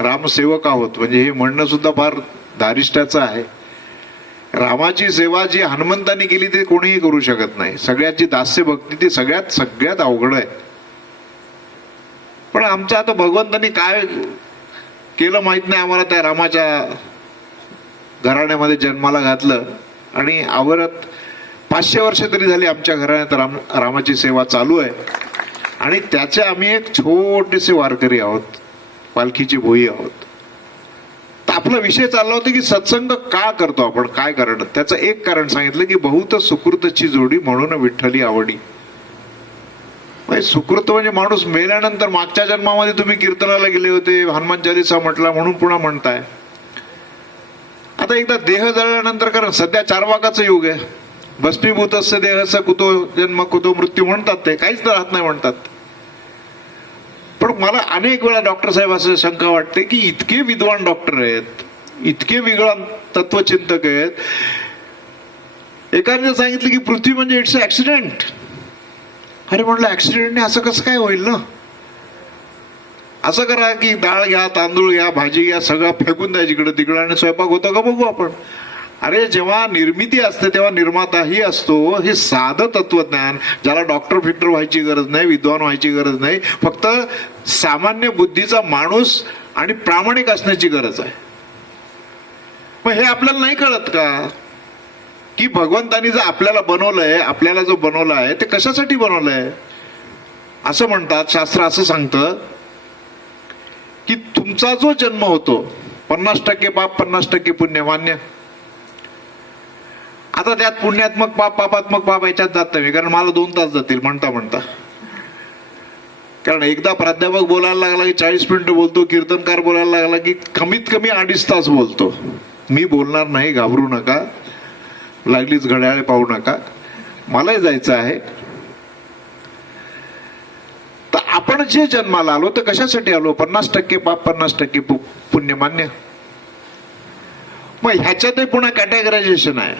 रामसेवक आहोत, म्हणजे हे म्हणणं सुद्धा फार धारिष्ट्याचं आहे. रामाची सेवा जी हनुमंतांनी केली ती कोणीही करू शकत नाही. सगळ्याची दास्य भक्ती ती सगळ्यात अवघड आहे. पण आमच्या आता भगवंतांनी काय केलं माहित नाही आम्हाला, त्या रामाच्या घराण्यामध्ये जन्माला घातलं आणि आवरत 500 वर्ष तरी झाली आमच्या घराण्यात रामाची सेवा चालू आहे. आणि त्याचे आम्ही एक छोटेसे वारकरी आहोत, पालखीची भोई आहोत. तर आपला विषय चालला होता की सत्संग का करतो आपण, काय कारण? त्याचं एक कारण सांगितलं की बहुत सुकृतची जोडी म्हणून विठ्ठली आवडी. सुकृत म्हणजे माणूस मेल्यानंतर मागच्या जन्मामध्ये तुम्ही कीर्तनाला गेले होते, हनुमान चालीसा म्हटला म्हणून पुन्हा म्हणताय. आता एकदा देह जळल्यानंतर, कारण सध्या 4 वाकाचं युग आहे, भस्मीभूतस्य देहस्य कुतो जन्म कुतो मृत्यू म्हणतात, ते काहीच राहत नाही म्हणतात. पण मला अनेक वेळा डॉक्टर साहेब असं शंका वाटते की इतके विद्वान डॉक्टर आहेत, इतके विद्वान तत्वचिंतक आहेत, एकाने सांगितलं की पृथ्वी म्हणजे इट्स ऍक्सिडेंट. अरे म्हटलं ऍक्सिडेंटने असं कसं काय होईल ना? असं करा की डाळ घ्या, तांदूळ घ्या, भाजी घ्या, सगळं फेकून द्या जिकडे तिकडे आणि स्वयंपाक होतो का बघू आपण. अरे जेव्हा निर्मिती असते तेव्हा निर्माताही असतो. हे साधं तत्वज्ञान, ज्याला डॉक्टर फिक्टर व्हायची गरज नाही, विद्वान व्हायची गरज नाही, फक्त सामान्य बुद्धीचा माणूस आणि प्रामाणिक असण्याची गरज आहे. मग हे आपल्याला नाही कळत का की भगवंतानी जर आपल्याला बनवलंय, आपल्याला जो बनवला आहे ते कशासाठी बनवलंय? असं म्हणतात, शास्त्र असं सांगतं की तुमचा जो जन्म होतो 50% पाप 50% पुण्य मान्य. आता त्यात पुण्यात्मक पाप पापात्मक पाप याच्यात जात नाही, कारण मला 2 तास जातील म्हणता म्हणता. कारण एकदा प्राध्यापक बोलायला लागला की 40 मिनिटं बोलतो, कीर्तनकार बोलायला लागला की कमीत कमी 2.5 तास बोलतो. मी बोलणार नाही, घाबरू नका, लागलीच घड्याळे पाहू नका, मलाही जायचं आहे. तर आपण जे जन्माला आलो तर कशासाठी आलो? 50% पाप 50% पुण्य मान्य. मग ह्याच्यातही पुन्हा कॅटेगरायझेशन आहे.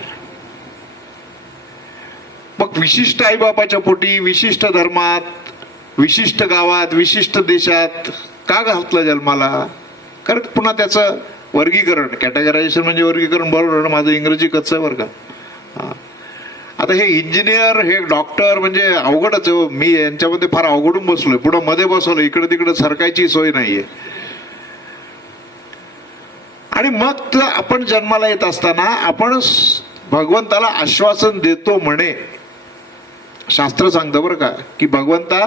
मग विशिष्ट आईबापाच्या पोटी, विशिष्ट धर्मात, विशिष्ट गावात, विशिष्ट देशात का घातलं जन्माला? कारण पुन्हा त्याचं वर्गीकरण, कॅटेगरायझेशन म्हणजे वर्गीकरण. बरोबर, माझं इंग्रजी कच्चं आहे बरं का. आता हे इंजिनियर, हे डॉक्टर म्हणजे अवघडच आहे. मी यांच्यामध्ये फार अवघडून बसलोय, पुढं मध्ये बसवलं, इकडे तिकडे सरकायची सोय नाहीये. आणि मग आपण जन्माला येत असताना आपण भगवंताला आश्वासन देतो म्हणे. शास्त्र सांगतं बरं का की भगवंता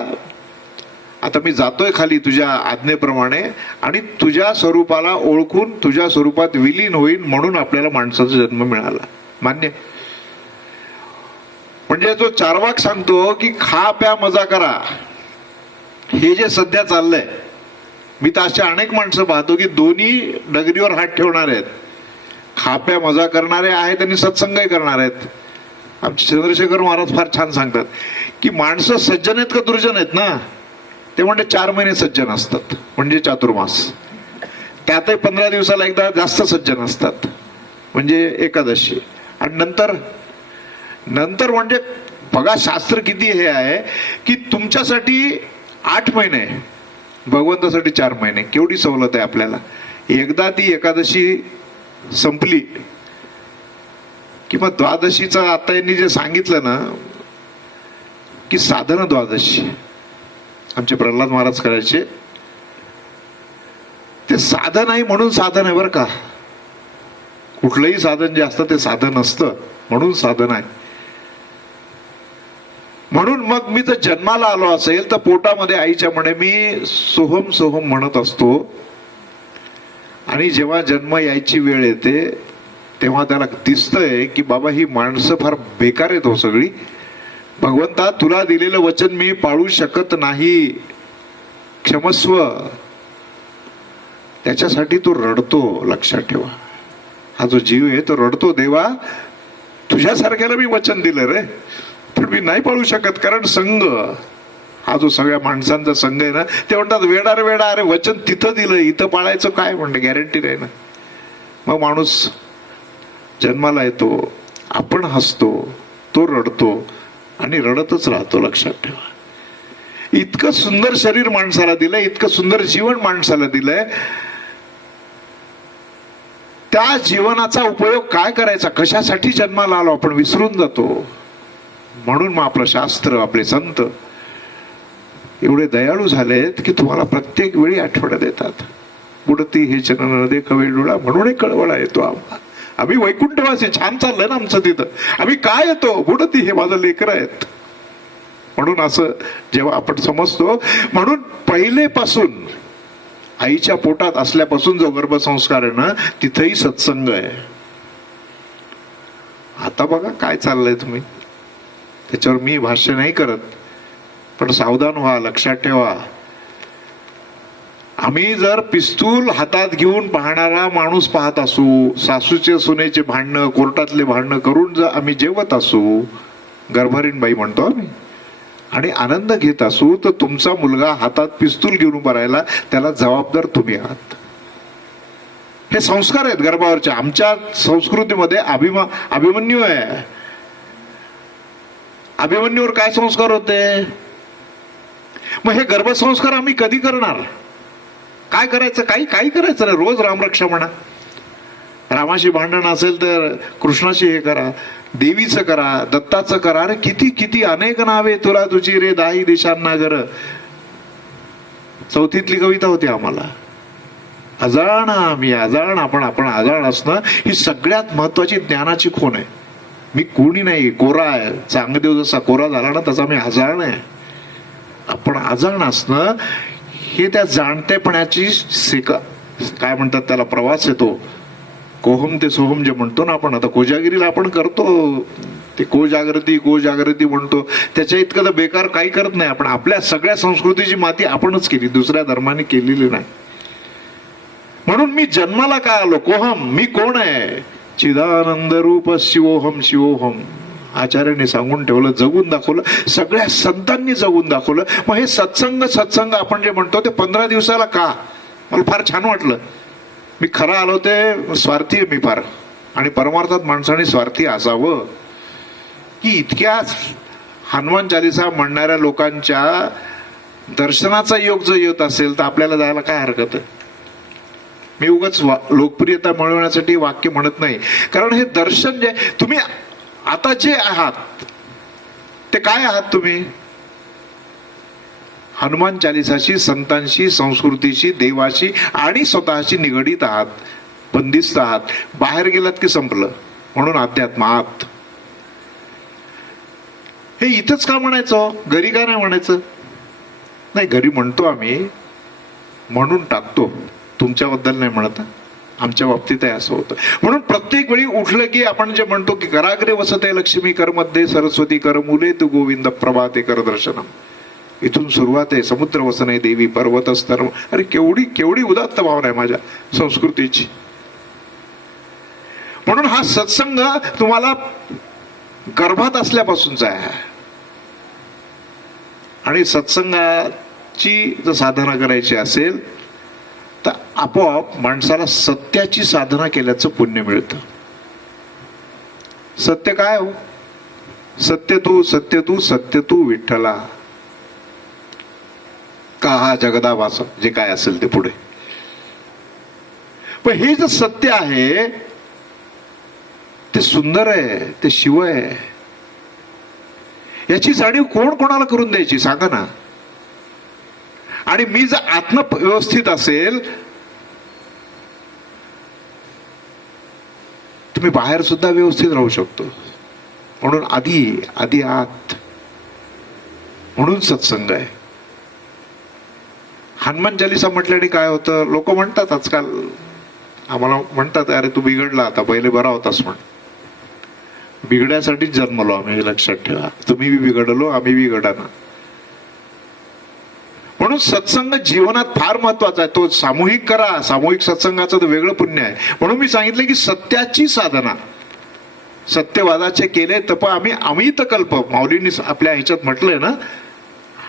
आता मी जातोय खाली तुझ्या आज्ञेप्रमाणे आणि तुझ्या स्वरूपाला ओळखून तुझ्या स्वरूपात विलीन होईन, म्हणून आपल्याला माणसाचा जन्म मिळाला. मान्य. म्हणजे जो चार्वाक सांगतो की खा प्या मजा करा, हे जे सध्या चाललंय, मी तर अशा अनेक माणसं पाहतो की दोन्ही डगरीवर हात ठेवणार आहेत. खाप्या मजा करणारे आहेत आणि सत्संगही करणार आहेत. आमचे चंद्रशेखर महाराज फार छान सांगतात की माणसं सज्जन आहेत का दुर्जन आहेत ना, ते म्हणजे 4 महिने सज्जन असतात, म्हणजे चातुर्मास. त्यातही 15 दिवसाला एकदा जास्त सज्जन असतात, म्हणजे एकादशी. आणि नंतर म्हणजे बघा शास्त्र किती हे आहे की तुमच्यासाठी 8 महिने, भगवंतासाठी 4 महिने. केवढी सवलत आहे आपल्याला. एकदा ती एकादशी संपली किंवा द्वादशीचं आता यांनी जे सांगितलं ना की साधन द्वादशी, आमचे प्रल्हाद महाराज करायचे, ते साधन आहे म्हणून साधन आहे बरं का. कुठलंही साधन जे असतं ते साधन असतं म्हणून साधन आहे. म्हणून मग मी जर जन्माला आलो असेल तर पोटामध्ये आईच्या म्हणे मी सोहम सोहम म्हणत असतो. आणि जेव्हा जन्म यायची वेळ येते तेव्हा त्याला दिसतंय की बाबा ही माणसं फार बेकार आहेत हो सगळी. भगवंता तुला दिलेलं वचन मी पाळू शकत नाही, क्षमस्व. त्याच्यासाठी तो रडतो, लक्षात ठेवा. हा जो जीव आहे तो रडतो, देवा तुझ्यासारख्याला मी वचन दिलं रे, पण मी नाही पाळू शकत. कारण संघ, हा जो सगळ्या माणसांचा संघ आहे ना, ते म्हणतात वेडा रे वेडा, अरे वचन तिथं दिलं, इथं पाळायचं काय म्हणणं, गॅरंटी नाही ना. मग माणूस जन्माला येतो, आपण हसतो, तो रडतो आणि रडतच राहतो. लक्षात ठेवा. इतकं सुंदर शरीर माणसाला दिलंय, इतकं सुंदर जीवन माणसाला दिलंय. त्या जीवनाचा उपयोग काय करायचा, कशासाठी जन्माला आलो आपण विसरून जातो. म्हणून मग आपलं शास्त्र, आपले संत एवढे दयाळू झालेत की तुम्हाला प्रत्येक वेळी आठवण देतात. बुडती हे चरण दे कवेडुळा, म्हणून कळवळा येतो आम्ही वैकुंठवासी. छान चाललंय ना आमचं तिथं, आम्ही काय येतो, बुडती हे माझं लेकर आहेत. म्हणून असं जेव्हा आपण समजतो, म्हणून पहिलेपासून आईच्या पोटात असल्यापासून जो गर्भसंस्कार आहे ना, तिथेही सत्संग आहे. आता बघा काय चाललंय, तुम्ही त्याच्यावर मी भाष्य नाही करत, पण सावधान व्हा, लक्षात ठेवा. आम्ही जर पिस्तूल हातात घेऊन पाहणारा माणूस पाहत असू, सासूचे सुनेचे भांडणं, कोर्टातले भांडणं करून जर आम्ही जेवत असू, गर्भारीणबाई म्हणतो आम्ही, आणि आनंद घेत असू, तर तुमचा मुलगा हातात पिस्तूल घेऊन उभा राहिला, त्याला जबाबदार तुम्ही आहात. हे संस्कार आहेत गर्भावरचे. आमच्या संस्कृतीमध्ये अभिमन्यू आहे. अभिमन्यूवर काय संस्कार होते? मग हे गर्भसंस्कार आम्ही कधी करणार? काय करायचं? काही करायचं नाही. रोज रामरक्षा म्हणा. रामाशी भांडण असेल तर कृष्णाशी हे करा, देवीचं करा, दत्ताचं करा. अरे किती किती अनेक नावे तुला तुझी रे दाही दिशांना गर. चौथीतली कविता होती आम्हाला. अजाण आम्ही अजाण, आपण अजाण असणं ही सगळ्यात महत्वाची ज्ञानाची खूण आहे. मी कोणी नाही, कोरा आहे. चांगदेव जसा कोरा झाला ना तसा मी अजाण आहे. आपण अजाण असणं हे त्या जाणतेपणाची काय म्हणतात त्याला, प्रवास येतो. कोहम ते सोहम जे म्हणतो ना आपण, आता कोजागिरीला आपण करतो ते को जागृती म्हणतो, त्याच्या इतकं तर बेकार काही करत नाही आपण. आपल्या सगळ्या संस्कृतीची माती आपणच केली, दुसऱ्या धर्माने केलेली नाही. म्हणून मी जन्माला का आलो, कोहम, मी कोण आहे, चिदानंद रूप शिवोहम शिवोहम. आचार्याने सांगून ठेवलं, जगून दाखवलं, सगळ्या संतांनी जगून दाखवलं. मग हे सत्संग आपण जे म्हणतो ते 15 दिवसाला का, मला फार छान वाटलं. मी खरं आलो ते स्वार्थी आहे मी फार, आणि परमार्थात माणसाने स्वार्थी असावं की इतक्या हनुमान चालिसा म्हणणाऱ्या लोकांच्या दर्शनाचा योग जर येत असेल तर आपल्याला जायला काय हरकत आहे. मी उगाच लोकप्रियता मिळवण्यासाठी वाक्य म्हणत नाही, कारण हे दर्शन जे तुम्ही आता जे आहात ते काय आहात, तुम्ही हनुमान चालिसाशी, संतांशी, संस्कृतीशी, देवाशी आणि स्वतःशी निगडीत आहात, बंदिस्त आहात. बाहेर गेलात की संपलं. म्हणून अध्यात्म आहात. हे इथंच का म्हणायचं, घरी का नाही म्हणायचं. नाही, घरी म्हणतो आम्ही, म्हणून टाकतो, तुमच्याबद्दल नाही म्हणत. आमच्या बाबतीतही असं होतं. म्हणून प्रत्येक वेळी उठलं की आपण जे म्हणतो की कराग्रे वसते लक्ष्मी, कर मध्ये सरस्वती, कर मुले तू गोविंद, प्रभाते कर दर्शनम. इथून सुरुवात आहे. समुद्र वसने देवी पर्वत स्तर. अरे केवढी केवढी उदात्त भावना आहे माझ्या संस्कृतीची. म्हणून हा सत्संग तुम्हाला गर्भात असल्यापासूनचा आहे. आणि सत्संगाची जर साधना करायची असेल तर आपोआप माणसाला सत्याची साधना केल्याचं पुण्य मिळतं. सत्य काय हो, सत्य तू सत्य तू सत्य तू विठ्ठला, का हा जगदाभास, जे काय असेल ते पुढे. पण हे जे सत्य आहे ते सुंदर आहे, ते शिव आहे. याची जाणीव कोण कोणाला करून द्यायची सांगा ना. आणि मी जर आत्म व्यवस्थित असेल, तुम्ही बाहेर सुद्धा व्यवस्थित राहू शकतो. म्हणून आधी आत, म्हणून सत्संग आहे. हनुमान चालिसा म्हटल्याने काय होतं, लोक म्हणतात आजकाल, आम्हाला म्हणतात, अरे तू बिघडला आता, पहिले बरा होतास. म्हण बिघड्यासाठीच जन्मलो आम्ही, लक्षात ठेवा. तुम्ही बी बिघडलो, आम्ही बी बिघडाना. म्हणून सत्संग जीवनात फार महत्वाचा आहे. तो सामूहिक करा, सामूहिक सत्संगाचं तर वेगळं पुण्य आहे. म्हणून मी सांगितलं की सत्याची साधना, सत्यवादाचे केले तप आम्ही अमित कल्प. माऊलींनी आपल्या ह्याच्यात म्हटलंय ना,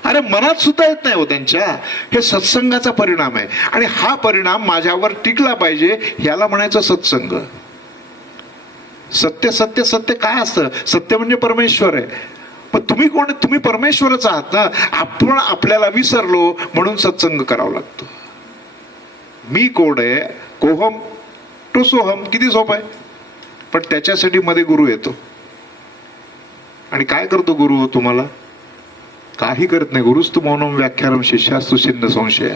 अरे मनात सुद्धा येत नाही हो त्यांच्या. हे सत्संगाचा परिणाम आहे. आणि हा परिणाम माझ्यावर टिकला पाहिजे, याला म्हणायचं सत्संग. सत्य सत्य सत्य काय असतं, सत्य म्हणजे परमेश्वर आहे. पण तुम्ही कोण, तुम्ही परमेश्वरच आहात ना. आपण आपल्याला विसरलो म्हणून सत्संग करावा लागतो. मी कोण आहे, कोहम टू सोहम, किती सोपं आहे. पण त्याच्यासाठी मध्ये गुरु येतो. आणि काय करतो गुरु तुम्हाला, काही करत नाही. गुरुस्तु मौनम व्याख्यानम शिष्यास्तु छिन्न संशय.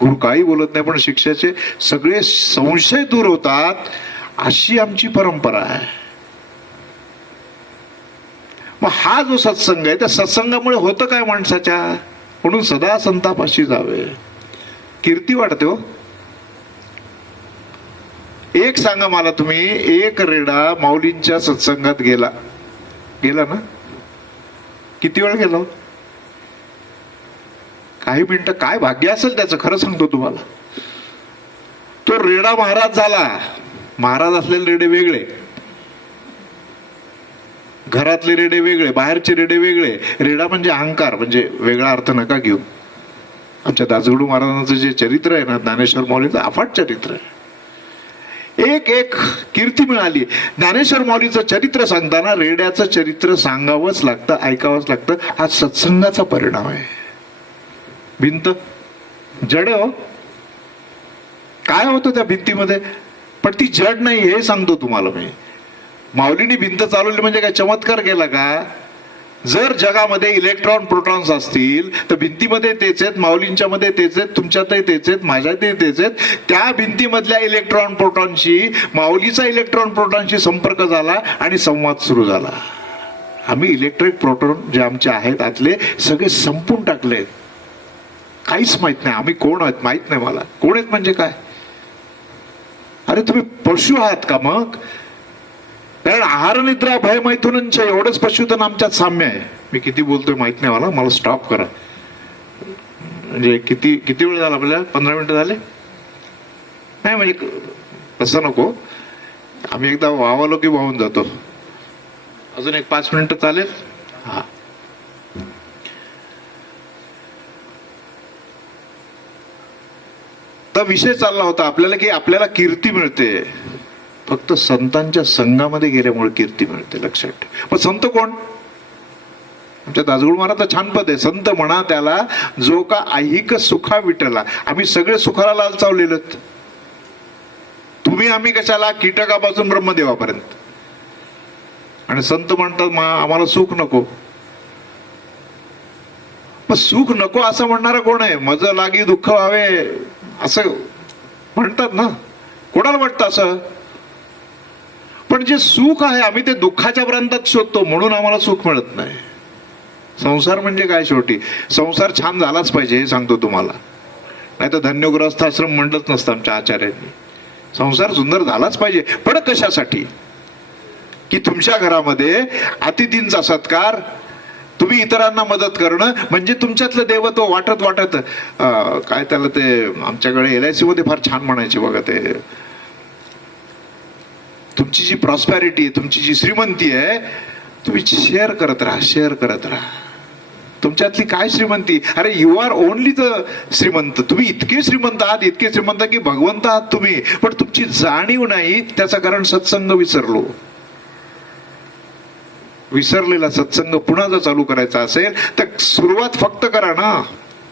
गुरु काही बोलत नाही, पण शिष्याचे सगळे संशय दूर होतात. अशी आमची परंपरा आहे. मग हा जो सत्संग आहे, त्या सत्संगामुळे होतं काय माणसाच्या, म्हणून सदा संतापाशी जावे. कीर्ती वाटते हो. एक सांगा मला तुम्ही, एक रेडा माऊलींच्या सत्संगात गेला ना, किती वेळ गेलो, काही मिनिटं. काय भाग्य असेल त्याचं, खरं सांगतो तुम्हाला. तो रेडा महाराज झाला. महाराज असलेले रेडे वेगळे, घरातले रेडे वेगळे, बाहेरचे रेडे वेगळे. रेडा म्हणजे अहंकार, म्हणजे वेगळा अर्थ नका घेऊ. आमच्या दासगडू महाराजांचं जे चरित्र आहे ना, ज्ञानेश्वर माऊलीचं अफाट चरित्र आहे. एक एक कीर्ती मिळाली. ज्ञानेश्वर माऊलीचं चरित्र सांगताना रेड्याचं चरित्र सांगावंच लागतं, ऐकावंच लागतं. हा सत्संगाचा परिणाम आहे. भिंत जड हो, काय होतं त्या भिंतीमध्ये, पण ती जड नाही हे सांगतो तुम्हाला मी. माऊलीने भिंत चालवली म्हणजे काय चमत्कार केला का. जर जगामध्ये इलेक्ट्रॉन प्रोटॉन्स असतील तर भिंतीमध्ये तेच आहेत, माऊलींच्या मध्ये तेच आहेत, तुमच्यातही तेच आहेत, माझ्यातही तेच आहेत. त्या भिंतीमधल्या इलेक्ट्रॉन प्रोटॉनशी माऊलीचा इलेक्ट्रॉन प्रोटॉनशी संपर्क झाला आणि संवाद सुरू झाला. आम्ही इलेक्ट्रिक प्रोटॉन जे आमचे आहेत आतले सगळे संपून टाकले. काहीच माहित नाही आम्ही कोण आहेत, माहित नाही मला. कोण आहेत म्हणजे काय, अरे तुम्ही पशु आहात का मग? कारण आहार निद्रा भय मैथुनंच एवढंच पशुधन आमच्यात साम्य आहे. मी किती बोलतोय माहित नाही मला स्टॉप करा. म्हणजे किती वेळ झाला आपल्याला? 15 मिनिटं झाले नाही. म्हणजे तसं नको, आम्ही एकदा वावलो की वाहून जातो. अजून एक 5 मिनिटं चालेल? हा. तर विषय चालला होता आपल्याला की आपल्याला कीर्ती मिळते फक्त संतांच्या संघामध्ये गेल्यामुळे कीर्ती मिळते, लक्षात ठेव. पण संत कोण? आमच्या दासगुरु महाराज छान पद आहे, संत म्हणा त्याला जो का ऐहिक सुखा विटला. आम्ही सगळे सुखाला लालचावलेलो. तुम्ही आम्ही कशाला? कीटकापासून ब्रह्मदेवापर्यंत. आणि संत म्हणतात आम्हाला सुख नको. पण सुख नको असं म्हणणारा कोण आहे? मज लागी दुःख व्हावे असं म्हणतात ना. कोणाला वाटतं असं? पण जे सुख आहे आम्ही ते दुःखाच्या प्रांतात शोधतो, म्हणून आम्हाला सुख मिळत नाही. संसार म्हणजे काय? शेवटी संसार छान झालाच पाहिजे हे सांगतो तुम्हाला. नाही तर धन्यग्रस्त आश्रम म्हणलंच नसतं आमच्या आचार्यांनी. संसार सुंदर झालाच पाहिजे. पण कशासाठी? की तुमच्या घरामध्ये अतिथींचा सत्कार, तुम्ही इतरांना मदत करणं म्हणजे तुमच्यातलं देवत्व वाटत वाटत काय त्याला ते आमच्याकडे LIC मध्ये फार छान म्हणायचे बघा, ते तुमची जी प्रॉस्पॅरिटी आहे, तुमची जी श्रीमंती आहे, तुम्ही शेअर करत राहा, शेअर करत राहा. तुमच्यातली काय श्रीमंती? अरे यू आर ओनली द श्रीमंत. तुम्ही इतके श्रीमंत आहात, इतके श्रीमंत की भगवंत आहात तुम्ही, पण तुमची जाणीव नाही. त्याचं कारण सत्संग विसरलो. विसरलेला सत्संग पुन्हा जर चालू करायचा असेल तर सुरुवात फक्त करा ना.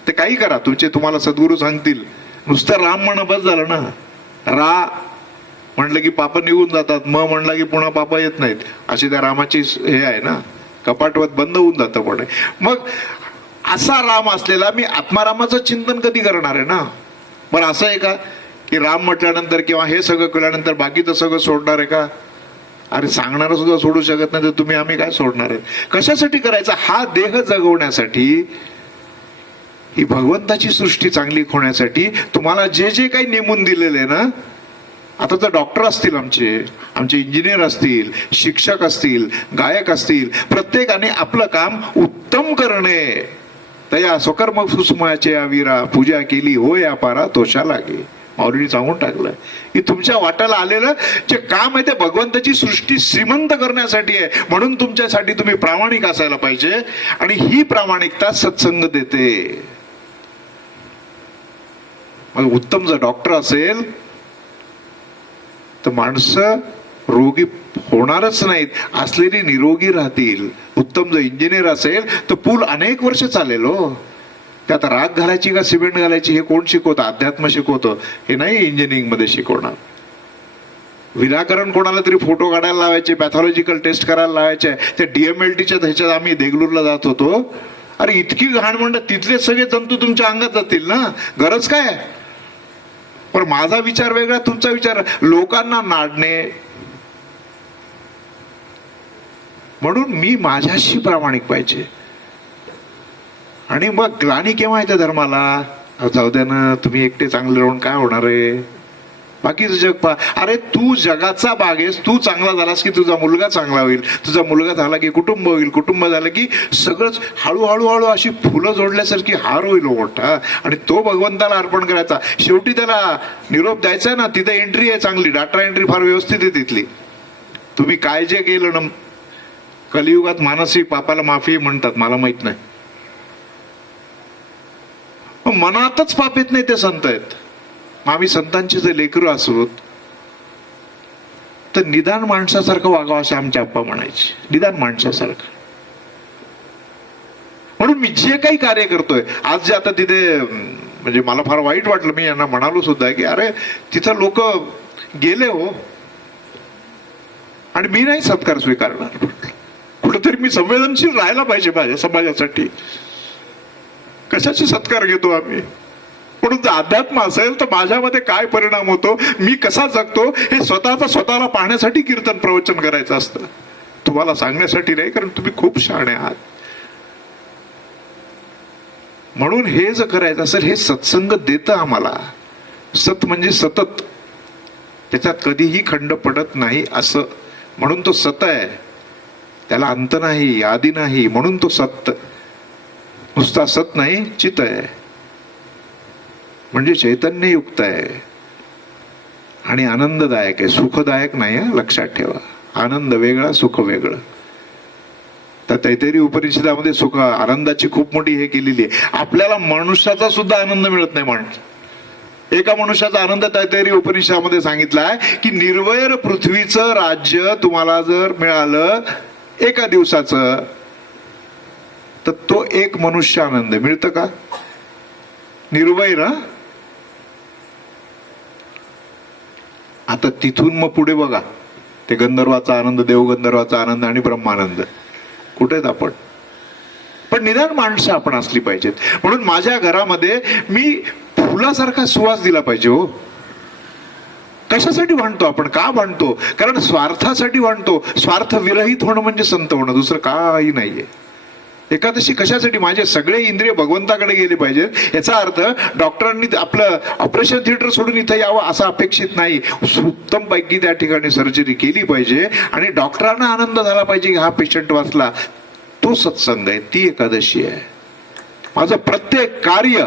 ते काही करा, तुम्हाला सद्गुरू सांगतील. नुसतं राम म्हणा बस झालं ना. रा म्हणलं की पाप निघून जातात, म्हणलं की पुन्हा पाप येत नाहीत, अशी त्या रामाची हे आहे ना. कपाटवत बंद होऊन जातं. पण मग असा राम असलेला मी आत्मारामाचं चिंतन कधी करणार आहे ना. बरं असं आहे का की राम म्हटल्यानंतर किंवा हे सगळं केल्यानंतर बाकीचं सगळं सोडणार आहे का? अरे सांगणार सुद्धा सोडू शकत नाही तर तुम्ही आम्ही काय सोडणार आहे? कशासाठी करायचं? हा देह जगवण्यासाठी, ही भगवंताची सृष्टी चांगली होण्यासाठी तुम्हाला जे जे काही नेमून दिलेले ना. आता जर डॉक्टर असतील, आमचे इंजिनियर असतील, शिक्षक असतील, गायक असतील, प्रत्येकाने आपलं काम उत्तम करणे. तया स्वकर्म सुषमाचे अविरा पूजा केली होय अपारा तोषा लागे. माऊलीने सांगून टाकलं की तुमच्या वाट्याला आलेलं जे काम आहे ते भगवंताची सृष्टी श्रीमंत करण्यासाठी आहे. म्हणून तुमच्यासाठी तुम्ही प्रामाणिक असायला पाहिजे. आणि ही प्रामाणिकता सत्संग देते. मग उत्तम जर डॉक्टर असेल तर माणसं रोगी होणारच नाहीत, असलेली निरोगी राहतील. उत्तम जर इंजिनियर असेल तर पूल अनेक वर्ष चालेल हो. त्यात राग घालायची का सिमेंट घालायची हे कोण शिकवतं? अध्यात्म शिकवतं. हे नाही इंजिनिअरिंग मध्ये शिकवणार. विनाकारण कोणाला तरी फोटो काढायला लावायचे, पॅथॉलॉजिकल टेस्ट करायला लावायचे. त्या DMLTच्या ह्याच्यात आम्ही देगलूरला जात होतो. अरे इतकी घाण म्हणतात, तिथले सगळे जंतू तुमच्या अंगात जातील ना, गरज काय? पण माझा विचार वेगळा, तुमचा विचार. लोकांना नाडणे. म्हणून मी माझ्याशी प्रामाणिक पाहिजे. आणि मग ग्लानी केव्हा येते धर्माला? जाऊ द्या ना, तुम्ही एकटे चांगले राहून काय होणार आहे? बाकीचं जग पहा. अरे तू जगाचा भाग आहेस. तू चांगला झालास की तुझा मुलगा चांगला होईल, तुझा मुलगा झाला की कुटुंब होईल, कुटुंब झालं की सगळंच हळूहळू अशी फुलं जोडल्यासारखी हार होईल मोठा. आणि तो भगवंताला अर्पण करायचा. शेवटी त्याला निरोप द्यायचा ना. तिथे एंट्री आहे चांगली, डाटा एंट्री फार व्यवस्थित आहे तिथली. तुम्ही काय जे केलं ना, कलियुगात मानसिक पापाला माफी म्हणतात, मला माहित नाही. मनातच पाप येत नाही ते संत आहेत. आम्ही संतांचे जे लेकरं असोत तर निदान माणसासारखं वागावं असे आमचे आप्पा म्हणायचे. निदान माणसासारखं. म्हणून मी जे काही कार्य करतोय आज, जे आता तिथे म्हणजे मला फार वाईट वाटलं. मी यांना म्हणालो सुद्धा की अरे तिथं लोक गेले हो, आणि मी नाही सत्कार स्वीकारणार. कुठेतरी मी संवेदनशील राहायला पाहिजे माझ्या समाजासाठी. कशाचे सत्कार घेतो आम्ही? म्हणून जर अध्यात्म असेल तर माझ्यामध्ये काय परिणाम होतो, मी कसा जगतो, हे स्वतःला पाहण्यासाठी कीर्तन प्रवचन करायचं असतं. तुम्हाला सांगण्यासाठी नाही, कारण तुम्ही खूप शहाणे आहात. म्हणून हे जर करायचं असेल, हे सत्संग देतं आम्हाला. सत म्हणजे सतत. त्याच्यात कधीही खंड पडत नाही असं, म्हणून तो सत आहे. त्याला अंत नाही, आदी नाही, म्हणून तो सत. नुसता सत नाही, चित आहे, म्हणजे चैतन्ययुक्त आहे आणि आनंददायक आहे, सुखदायक नाही आहे, लक्षात ठेवा. आनंद वेगळा, सुख वेगळं. तर तैतरी उपनिषदामध्ये सुख आनंदाची खूप मोठी हे केलेली आहे. आपल्याला मनुष्याचा सुद्धा आनंद मिळत नाही. माणूस एका मनुष्याचा आनंद तैतरी उपनिषदामध्ये सांगितला आहे की निर्वैर पृथ्वीचं राज्य तुम्हाला जर मिळालं एका दिवसाचं, तर तो एक मनुष्य आनंद मिळतं का? निर्वैर. आता तिथून मग पुढे बघा, ते गंधर्वाचा आनंद, देवगंधर्वाचा आनंद आणि ब्रह्मानंद कुठे आहेत आपण? पण निदान माणसं आपण असली पाहिजेत. म्हणून माझ्या घरामध्ये मी फुलासारखा सुवास दिला पाहिजे. हो, कशासाठी भांडतो आपण? का भांडतो? कारण स्वार्थासाठी भांडतो. स्वार्थ विरहित होणं म्हणजे संत होणं, दुसरं काही नाहीये. एकादशी कशासाठी? माझे सगळे इंद्रिय भगवंताकडे गेले पाहिजेत. याचा अर्थ डॉक्टरांनी आपलं ऑपरेशन थिएटर सोडून इथं यावं असं अपेक्षित नाही. उत्तम पैकी त्या ठिकाणी सर्जरी केली पाहिजे आणि डॉक्टरांना आनंद झाला पाहिजे की हा पेशंट वाचला. तो सत्संग आहे, ती एकादशी आहे. माझं प्रत्येक कार्य,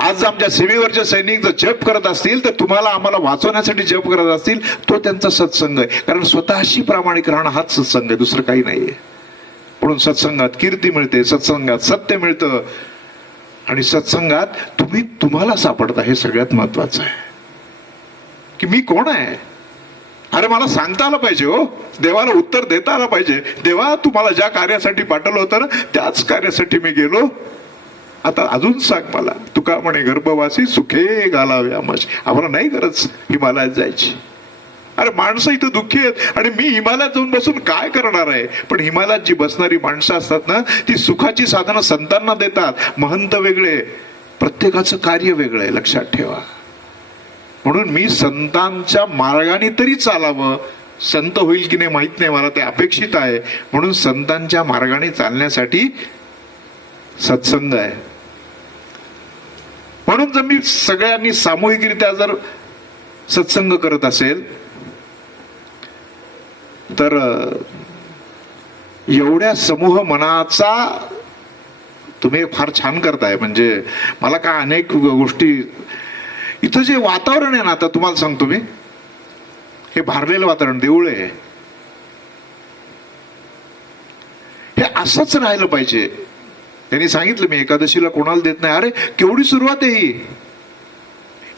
आज आमच्या सीमेवरचे सैनिक जर जप करत असतील तर तुम्हाला आम्हाला वाचवण्यासाठी जप करत असतील, तो त्यांचा सत्संग आहे. कारण स्वतःशी प्रामाणिक राहणं हाच सत्संग आहे, दुसरं काही नाहीये. म्हणून सत्संगात कीर्ती मिळते, सत्संगात सत्य मिळतं आणि सत्संगात तुम्ही तुम्हाला सापडता. हे सगळ्यात महत्वाचं आहे की मी कोण आहे. अरे मला सांगता आलं पाहिजे. हो, देवाला उत्तर देता आलं पाहिजे. देवा, तुम्हाला ज्या कार्यासाठी पाठवलं होतं ना, त्याच कार्यासाठी मी गेलो. आता अजून सांग मला. तुका म्हणे गर्भवासी सुखे घालावे आमाशी. आम्हाला नाही गरज हिमालयात जायची. अरे माणसं इथं दुःखी आहेत आणि मी हिमालयात जाऊन बसून काय करणार आहे? पण हिमालयात जी बसणारी माणसं असतात ना, ती सुखाची साधनं संतांना देतात. महंत वेगळे, प्रत्येकाचं कार्य वेगळं आहे, लक्षात ठेवा. म्हणून मी संतांच्या मार्गाने तरी चालावं. संत होईल की नाही माहित नाही मला, ते अपेक्षित आहे. म्हणून संतांच्या मार्गाने चालण्यासाठी सत्संग आहे. म्हणून जर मी सगळ्यांनी सामूहिकरित्या जर सत्संग करत असेल तर एवढ्या समूह मनाचा तुम्ही फार छान करताय. म्हणजे मला काय अनेक गोष्टी, इथं जे वातावरण आहे ना, आता तुम्हाला सांगतो मी, हे भारलेलं वातावरण, देऊळ आहे, हे असंच राहिलं पाहिजे. त्यांनी सांगितलं मी एकादशीला कोणाला देत नाही. अरे केवढी सुरुवात आहे ही.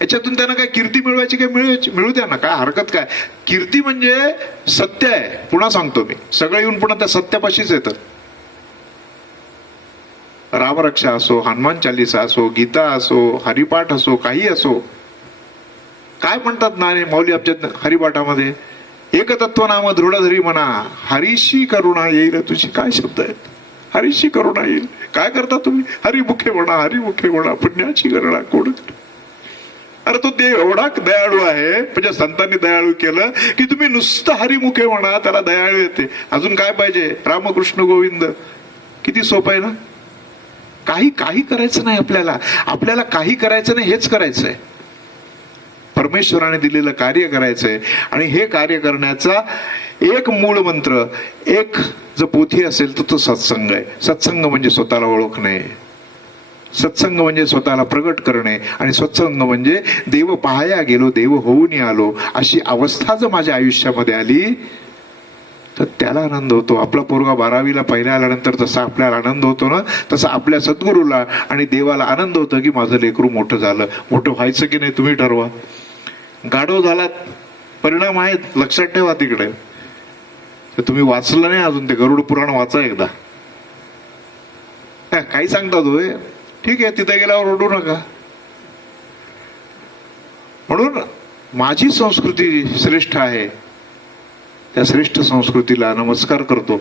याच्यातून त्यांना काय कीर्ती मिळवायची, काय मिळू द्या ना, काय हरकत काय. कीर्ती म्हणजे सत्य आहे. पुन्हा सांगतो मी, सगळं येऊन पुन्हा त्या सत्यापाशीच येतं. रामरक्षा असो, हनुमान चालिसा असो, गीता असो, हरिपाठ असो, काही असो. काय म्हणतात ना माऊली आमच्या हरिपाठामध्ये, एकतत्व नाम दृढधरी म्हणा, हरीशी करुणा येईल तुझी. काय शब्द आहेत? हरीशी करुणा येईल. काय करता तुम्ही? हरिमुखे म्हणा, हरिमुखे म्हणा, पुण्याची गणना कोण. अरे तो देव एवढा दयाळू आहे, म्हणजे संतांनी दयाळू केलं की तुम्ही नुसतं हरिमुखे म्हणा, त्याला दयाळू येते. अजून काय पाहिजे? रामकृष्ण गोविंद. किती सोपं आहे ना. काही करायचं नाही आपल्याला. आपल्याला काही करायचं नाही, हेच करायचंय. परमेश्वराने दिलेलं कार्य करायचंय आणि हे कार्य करण्याचा एक मूळ मंत्र, एक जर पोथी असेल तर तो सत्संग आहे. सत्संग म्हणजे स्वतःला ओळखणे, सत्संग म्हणजे स्वतःला प्रगट करणे आणि सत्संग म्हणजे देव पाहाया गेलो देव होऊन आलो अशी अवस्था जर माझ्या आयुष्यामध्ये आली तर त्याला आनंद होतो. आपला पोरगा 12वीला पहिल्या आल्यानंतर जसा आपल्याला आनंद होतो ना, तसा आपल्या सद्गुरूला आणि देवाला आनंद होतो की माझं लेकरू मोठं झालं. मोठं व्हायचं की नाही तुम्ही ठरवा. गाढव झालात, परिणाम आहेत, लक्षात ठेवा. तिकडे तर तुम्ही वाचलं नाही अजून, ते गरुड पुराण वाचा एकदा. काही सांगतात होय, ठीक आहे, तिथे गेल्यावर ओरडू नका. म्हणून माझी संस्कृती श्रेष्ठ आहे, त्या श्रेष्ठ संस्कृतीला नमस्कार करतो.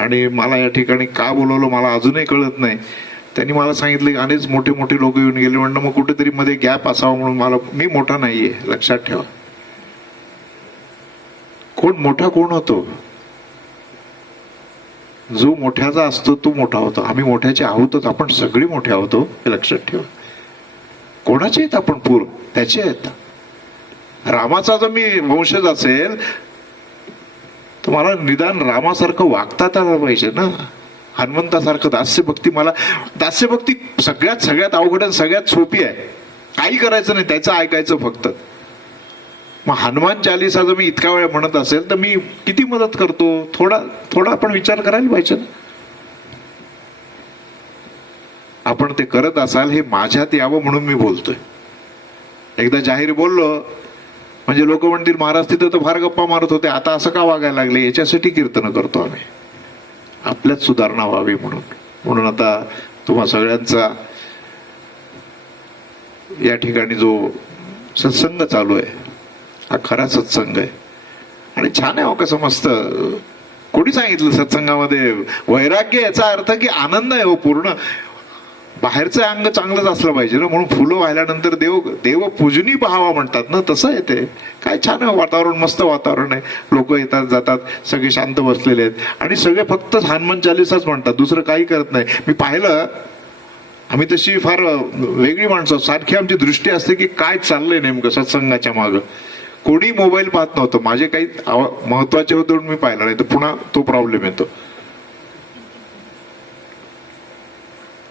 आणि मला या ठिकाणी का बोलवलं मला अजूनही कळत नाही. त्यांनी मला सांगितलं की अनेक मोठे मोठे लोक येऊन गेले, म्हणणं मग कुठेतरी मध्ये गॅप असावा म्हणून. मला, मी मोठा नाहीये, लक्षात ठेवा. कोण मोठा कोण होतो? जो मोठ्याचा असतो तो मोठा होतो. आम्ही मोठ्याचे आहोतच, आपण सगळे मोठे आहोत, हे लक्षात ठेवा. कोणाचे आहेत आपण? पूर त्याचे आहेत. रामाचा जर मी वंशज असेल तर मला निदान रामासारखं वागता आलं पाहिजे ना. हनुमंतासारखं दास्यभक्ती, मला दास्यभक्ती सगळ्यात अवघड आणि सगळ्यात सोपी आहे. काही करायचं नाही, त्याचं ऐकायचं फक्त. मग हनुमान चालीसा जर मी इतका वेळ म्हणत असेल तर मी किती मदत करतो, थोडा आपण विचार करायला पाहिजे ना. आपण ते करत असाल हे माझ्यात यावं म्हणून मी बोलतोय. एकदा जाहीर बोललो म्हणजे लोक म्हणतील महाराज तिथं तर फार गप्पा मारत होते, आता असं का वागायला लागले. याच्यासाठी कीर्तन करतो आम्ही, आपल्यात सुधारणा व्हावी म्हणून. आता तुम्हा सगळ्यांचा या ठिकाणी जो सत्संग चालू आहे हा खरा सत्संग आहे आणि छान आहे. हो कसं मस्त. कोणी सांगितलं सत्संगामध्ये वैराग्य, याचा अर्थ की आनंद आहे हो पूर्ण. बाहेरचं अंग चांगलंच असलं पाहिजे ना, म्हणून फुलं वाहिल्यानंतर देव पूजनी पाहावा म्हणतात ना, तसं आहे ते. काय छान आहे वातावरण, मस्त वातावरण आहे. लोक येतात जातात, सगळे शांत बसलेले आहेत आणि सगळे फक्त हनुमान चालीसाच म्हणतात, दुसरं काही करत नाही. मी पाहिलं, आम्ही तशी फार वेगळी माणसं, सारखी आमची दृष्टी असते की काय चाललंय नेमकं सत्संगाच्या मागं. कोणी मोबाईल पाहत नव्हतं. माझे काही महत्वाचे होते म्हणून मी पाहिलं नाही, तर पुन्हा तो प्रॉब्लेम येतो.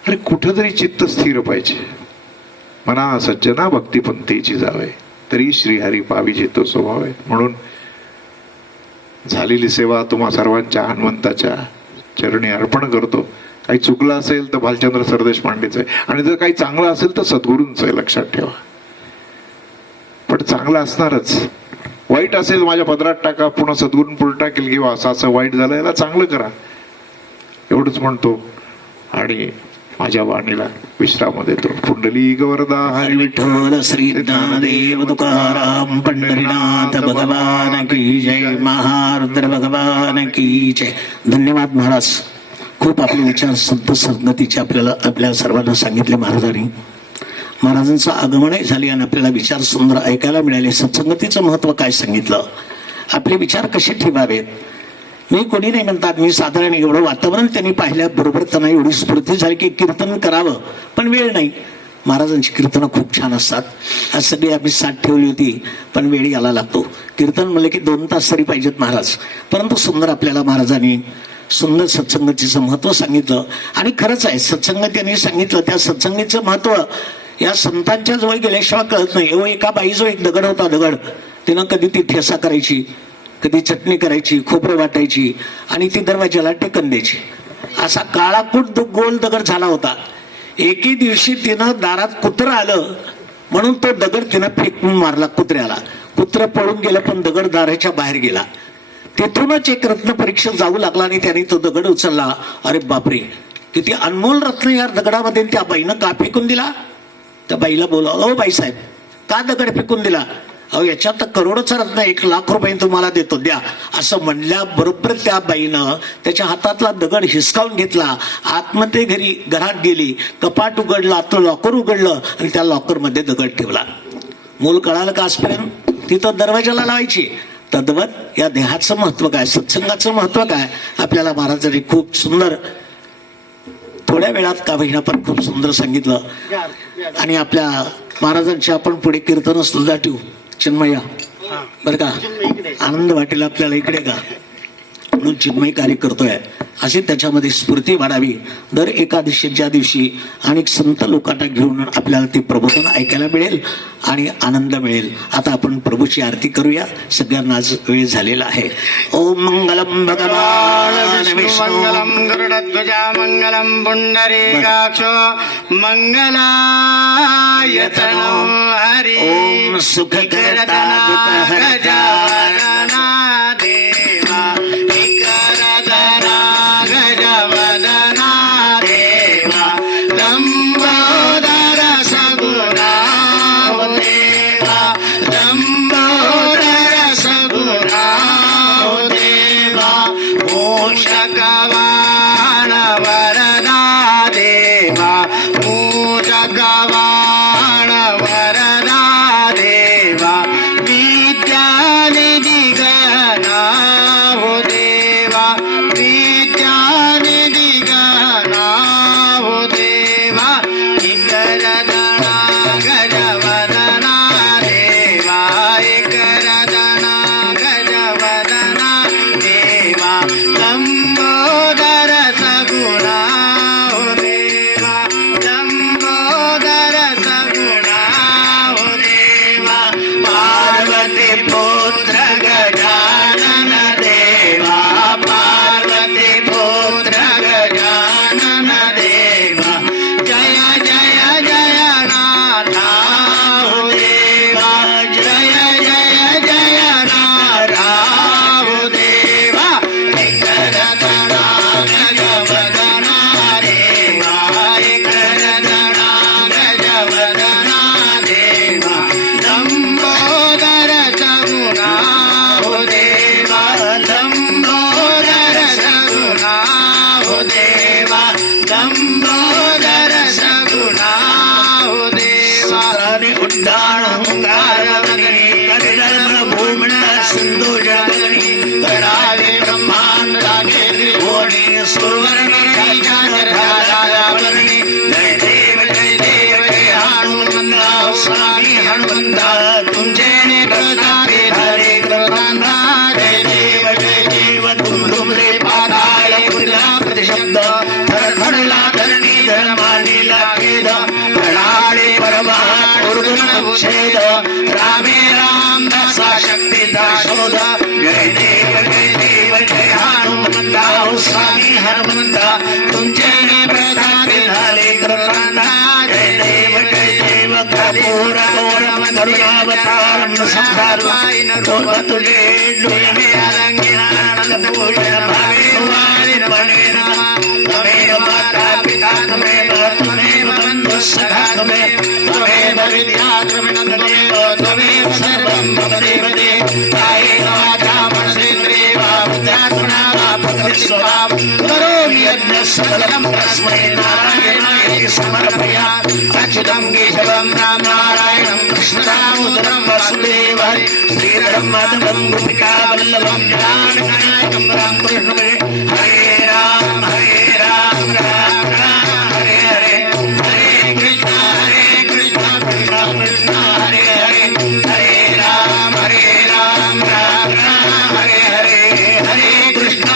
अरे कुठंतरी चित्त स्थिर पाहिजे. मना सज्जना भक्तिपंथीची जावे तरी श्रीहरी पाविजे तो स्वभाव आहे. म्हणून झालेली सेवा तुम्हा सर्वांच्या हनुमंताच्या चरणी अर्पण करतो. काही चुकलं असेल तर भालचंद्र सरदेशपांडेचं आहे आणि जर काही चांगलं असेल तर सद्गुरूंचं आहे, लक्षात ठेवा. पण चांगलं असणारच. वाईट असेल माझ्या पदरात टाका, पुन्हा सद्गुरून पुढे टाकेल किंवा असं वाईट झालं, याला चांगलं करा, एवढंच म्हणतो आणि माझ्या वाणीला विश्राम देतो. पुंडली गवरदा हरी विठ्ठल श्री ज्ञानदेव तुकाराम पंढरीनाथ भगवान की जय. महारुद्र भगवान की जय. धन्यवाद महाराज. खूप आपले विचार संत संगतीचे आपल्या सर्वांना सांगितले महाराजांनी. महाराजांचं आगमनही झाले आणि आपल्याला विचार सुंदर ऐकायला मिळाले. सत्संगतीचं महत्व काय सांगितलं, आपले विचार कसे ठेवावेत. मी कोणी नाही म्हणतात, मी साधारण एवढं वातावरण त्यांनी पाहिल्याबरोबर त्यांना एवढी स्फूर्ती झाली की कीर्तन करावं, पण वेळ नाही. महाराजांची कीर्तनं खूप छान असतात. आज सगळी आम्ही साथ ठेवली होती, पण वेळ यायला लागतो. कीर्तन म्हणलं की 2 तास तरी पाहिजेत महाराज. परंतु सुंदर आपल्याला महाराजांनी सुंदर सत्संगतीचं महत्व सांगितलं. आणि खरंच आहे, सत्संगतीने सांगितलं त्या सत्संगीचं महत्व या संतांच्या जवळ गेल्याशिवाय कळत नाही. एका बाईजवळ एक दगड होता. दगड तिनं कधी ती ठेसा करायची, कधी चटणी करायची, खोबरं वाटायची आणि ती दरवाजाला टेकन द्यायची. असा काळाकुट गोल दगड झाला होता. एके दिवशी तिनं दारात कुत्रं आलं म्हणून तो दगड तिनं फेकून मारला कुत्र्याला. कुत्रं पळून गेलं पण दगड दाराच्या बाहेर गेला. तिथूनच एक रत्न परीक्षक जाऊ लागला आणि त्याने तो दगड उचलला. अरे बापरे, किती अनमोल रत्न या दगडामध्ये. त्या बाईनं का फेकून दिला? त्या बाईला बोलावलं, ओ बाईसाहेब का दगड फेकून दिला? अहो याच्यात तर करोडोचं रत्न, 1 लाख रुपये तुम्हाला देतो, द्या. असं म्हणल्याबरोबर त्या बाईनं त्याच्या हातातला दगड हिसकावून घेतला. आतमध्ये घरात गेली, कपाट उघडलं, आतलं लॉकर उघडलं आणि त्या लॉकरमध्ये दगड ठेवला. मूल कळालं का आजपर्यंत? तिथं दरवाजाला लावायची. तद्वत या देहाचं महत्व काय, सत्संगाचं महत्व काय, आपल्याला महाराजांनी खूप सुंदर थोड्या वेळात का बहिणा पण खूप सुंदर सांगितलं. आणि आपल्या महाराजांच्या आपण पुढे कीर्तन सुद्धा ठेवू. चिन्मया बरं का, आनंद वाटेल आपल्याला इकडे का, म्हणून चिन्मयी कार्य करतोय अशी त्याच्यामध्ये स्फूर्ती वाढावी. दर एकादशीच्या दिवशी अनेक संत लोकांना घेऊन आपल्याला ते प्रबोधन ऐकायला मिळेल आणि आनंद मिळेल. आता आपण प्रभूची आरती करूया. सगळ्यांना आज वेळ झालेला आहे. ओम मंगलम भगवान विष्णू मंगलम गरुडध्वजा मंगलम पुंडरीकाक्ष मंगलायतनो हरि. ओम सुखकर्ता गजानना देवा विकरधरा गजवदना देवा लंबोदर सगुणा देवा लंबोदर सगुणा देवा मूषकवाण वरदा देवा मूषकवाण वरदा देवा विद्यानिधि गणा हो देवा विद्यानिधि गणा हो देवा इतर गणा गजवदना देवा एक लंबोदर सगुणाओ देवा सूत्राने उड्डाण हुंकार वगणी करिधर्म भूमण सिंधू जगणी कडाले ब्रह्मांड लागे त्रिभुवनी सुवर्णी वर्णी जय देव जय हनुमंता स्वामी हनुमंता तुमचे प्रतापे धरे कृतांता जय देव तुमरे पादाय पुरला प्रतिशब्द धडधडला धरणी धर्मानीला खेद प्रणाळे परमात्मा उर्दुन रामे राम दसा शक्तीचा शोध जय देव जय हनुमंता स्वामी हनुमंता तुमचे प्रतापे झाले कृतांता जय देव कर्पूरगौरम करुणावतारम संसारवाइन तोम तुझे डोळमे अलंगिनानंद पूजन भावे वाणिन वनेन तमेव माता पिता तमेव बंधु सखा तमेव विद्या तमेव सर्वं मम देवते कायेन वाचा मनसेन्द्रियैर्वा बुद्ध्यात्मना वा प्रकृतिस्वभाव करोमि यज्ञ सकलं तस्मै नारायणाय समर्पयामि अच्युतं केशवं राम नारायणं कृष्णदामोदरं वासुदेवं श्रीधरं माधवं गोपिकावल्लभं जानकीनायकं रामकृष्णं हरे राम राम राम हरे हरे हरे कृष्ण कृष्ण कृष्ण हरे हरे हरे राम राम राम हरे हरे हरे कृष्ण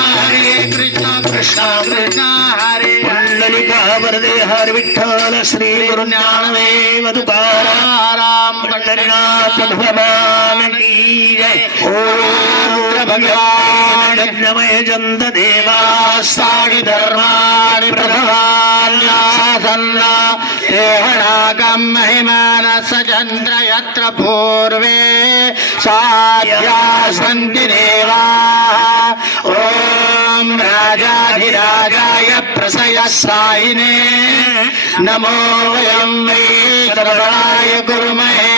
कृष्ण कृष्ण हरे पुंडलिका वरदे हर विठ्ठल श्री गुरु ज्ञानदेव तुकाराम पंढरीनाथ भगवान की जय ओम भगवान यज्ञमय जंत देवा साडि धर्माणि प्रथमान्यासन्ना देहनागं महिमानस चन्द्र यत्र पूर्वे साध्या सन्ति देवाः ॐ राजाधिराजाय प्रसयसायिने नमो वयं वै सर्वाय कुर्महे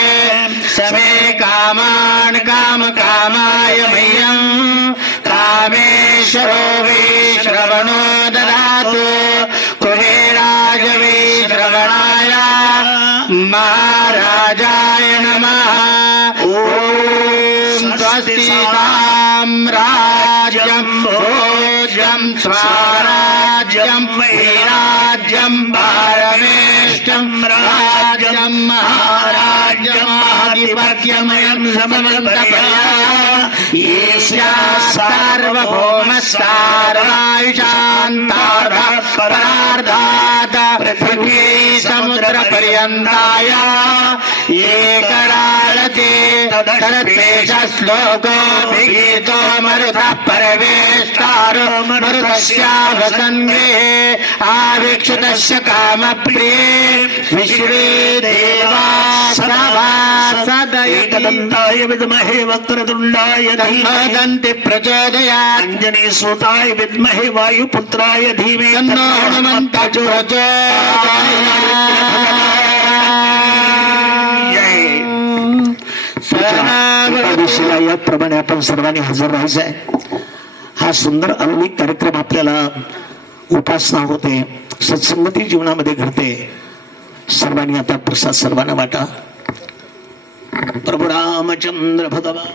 समे कामान् कामकामाय मह्यं कामेश्वरो वै श्रवणो ददातु कुबेराज वै श्रवणाय महाराजाय नमः ॐ स्वस्ति साम्राज्यं भोज्यं स्वराज्यं वैराज्यं पारमेष्टं राज्यं महाराज्यमाधिपत्यमयं समर्पयामि येस्या सार्वभौमस्तारणायुषान्तारार्धात् पृथिवी समुद्रपर्यन्ताय एकराळते तदर्पेश श्लोको गीतो मरुतः परवेष्टारो मरुतस्यावसन्गे आवीक्षितस्य कामप्रिये विश्वे देवा सभासदैकदन्ताय विद्महे वक्रतुण्डाय धीमहि प्रचोदयात् अञ्जनीसुताय विद्महे वायुपुत्राय धीमहि तन्नो हनुमन्तः प्रचोदयात्। याप्रमाणे आपण सर्वांनी हजर राहायचं आहे. हा सुंदर अलौकिक कार्यक्रम आपल्याला उपासना होते, सत्संगती जीवनामध्ये घडते. सर्वांनी आता प्रसाद सर्वांना वाटा. प्रभू रामचंद्र भगवान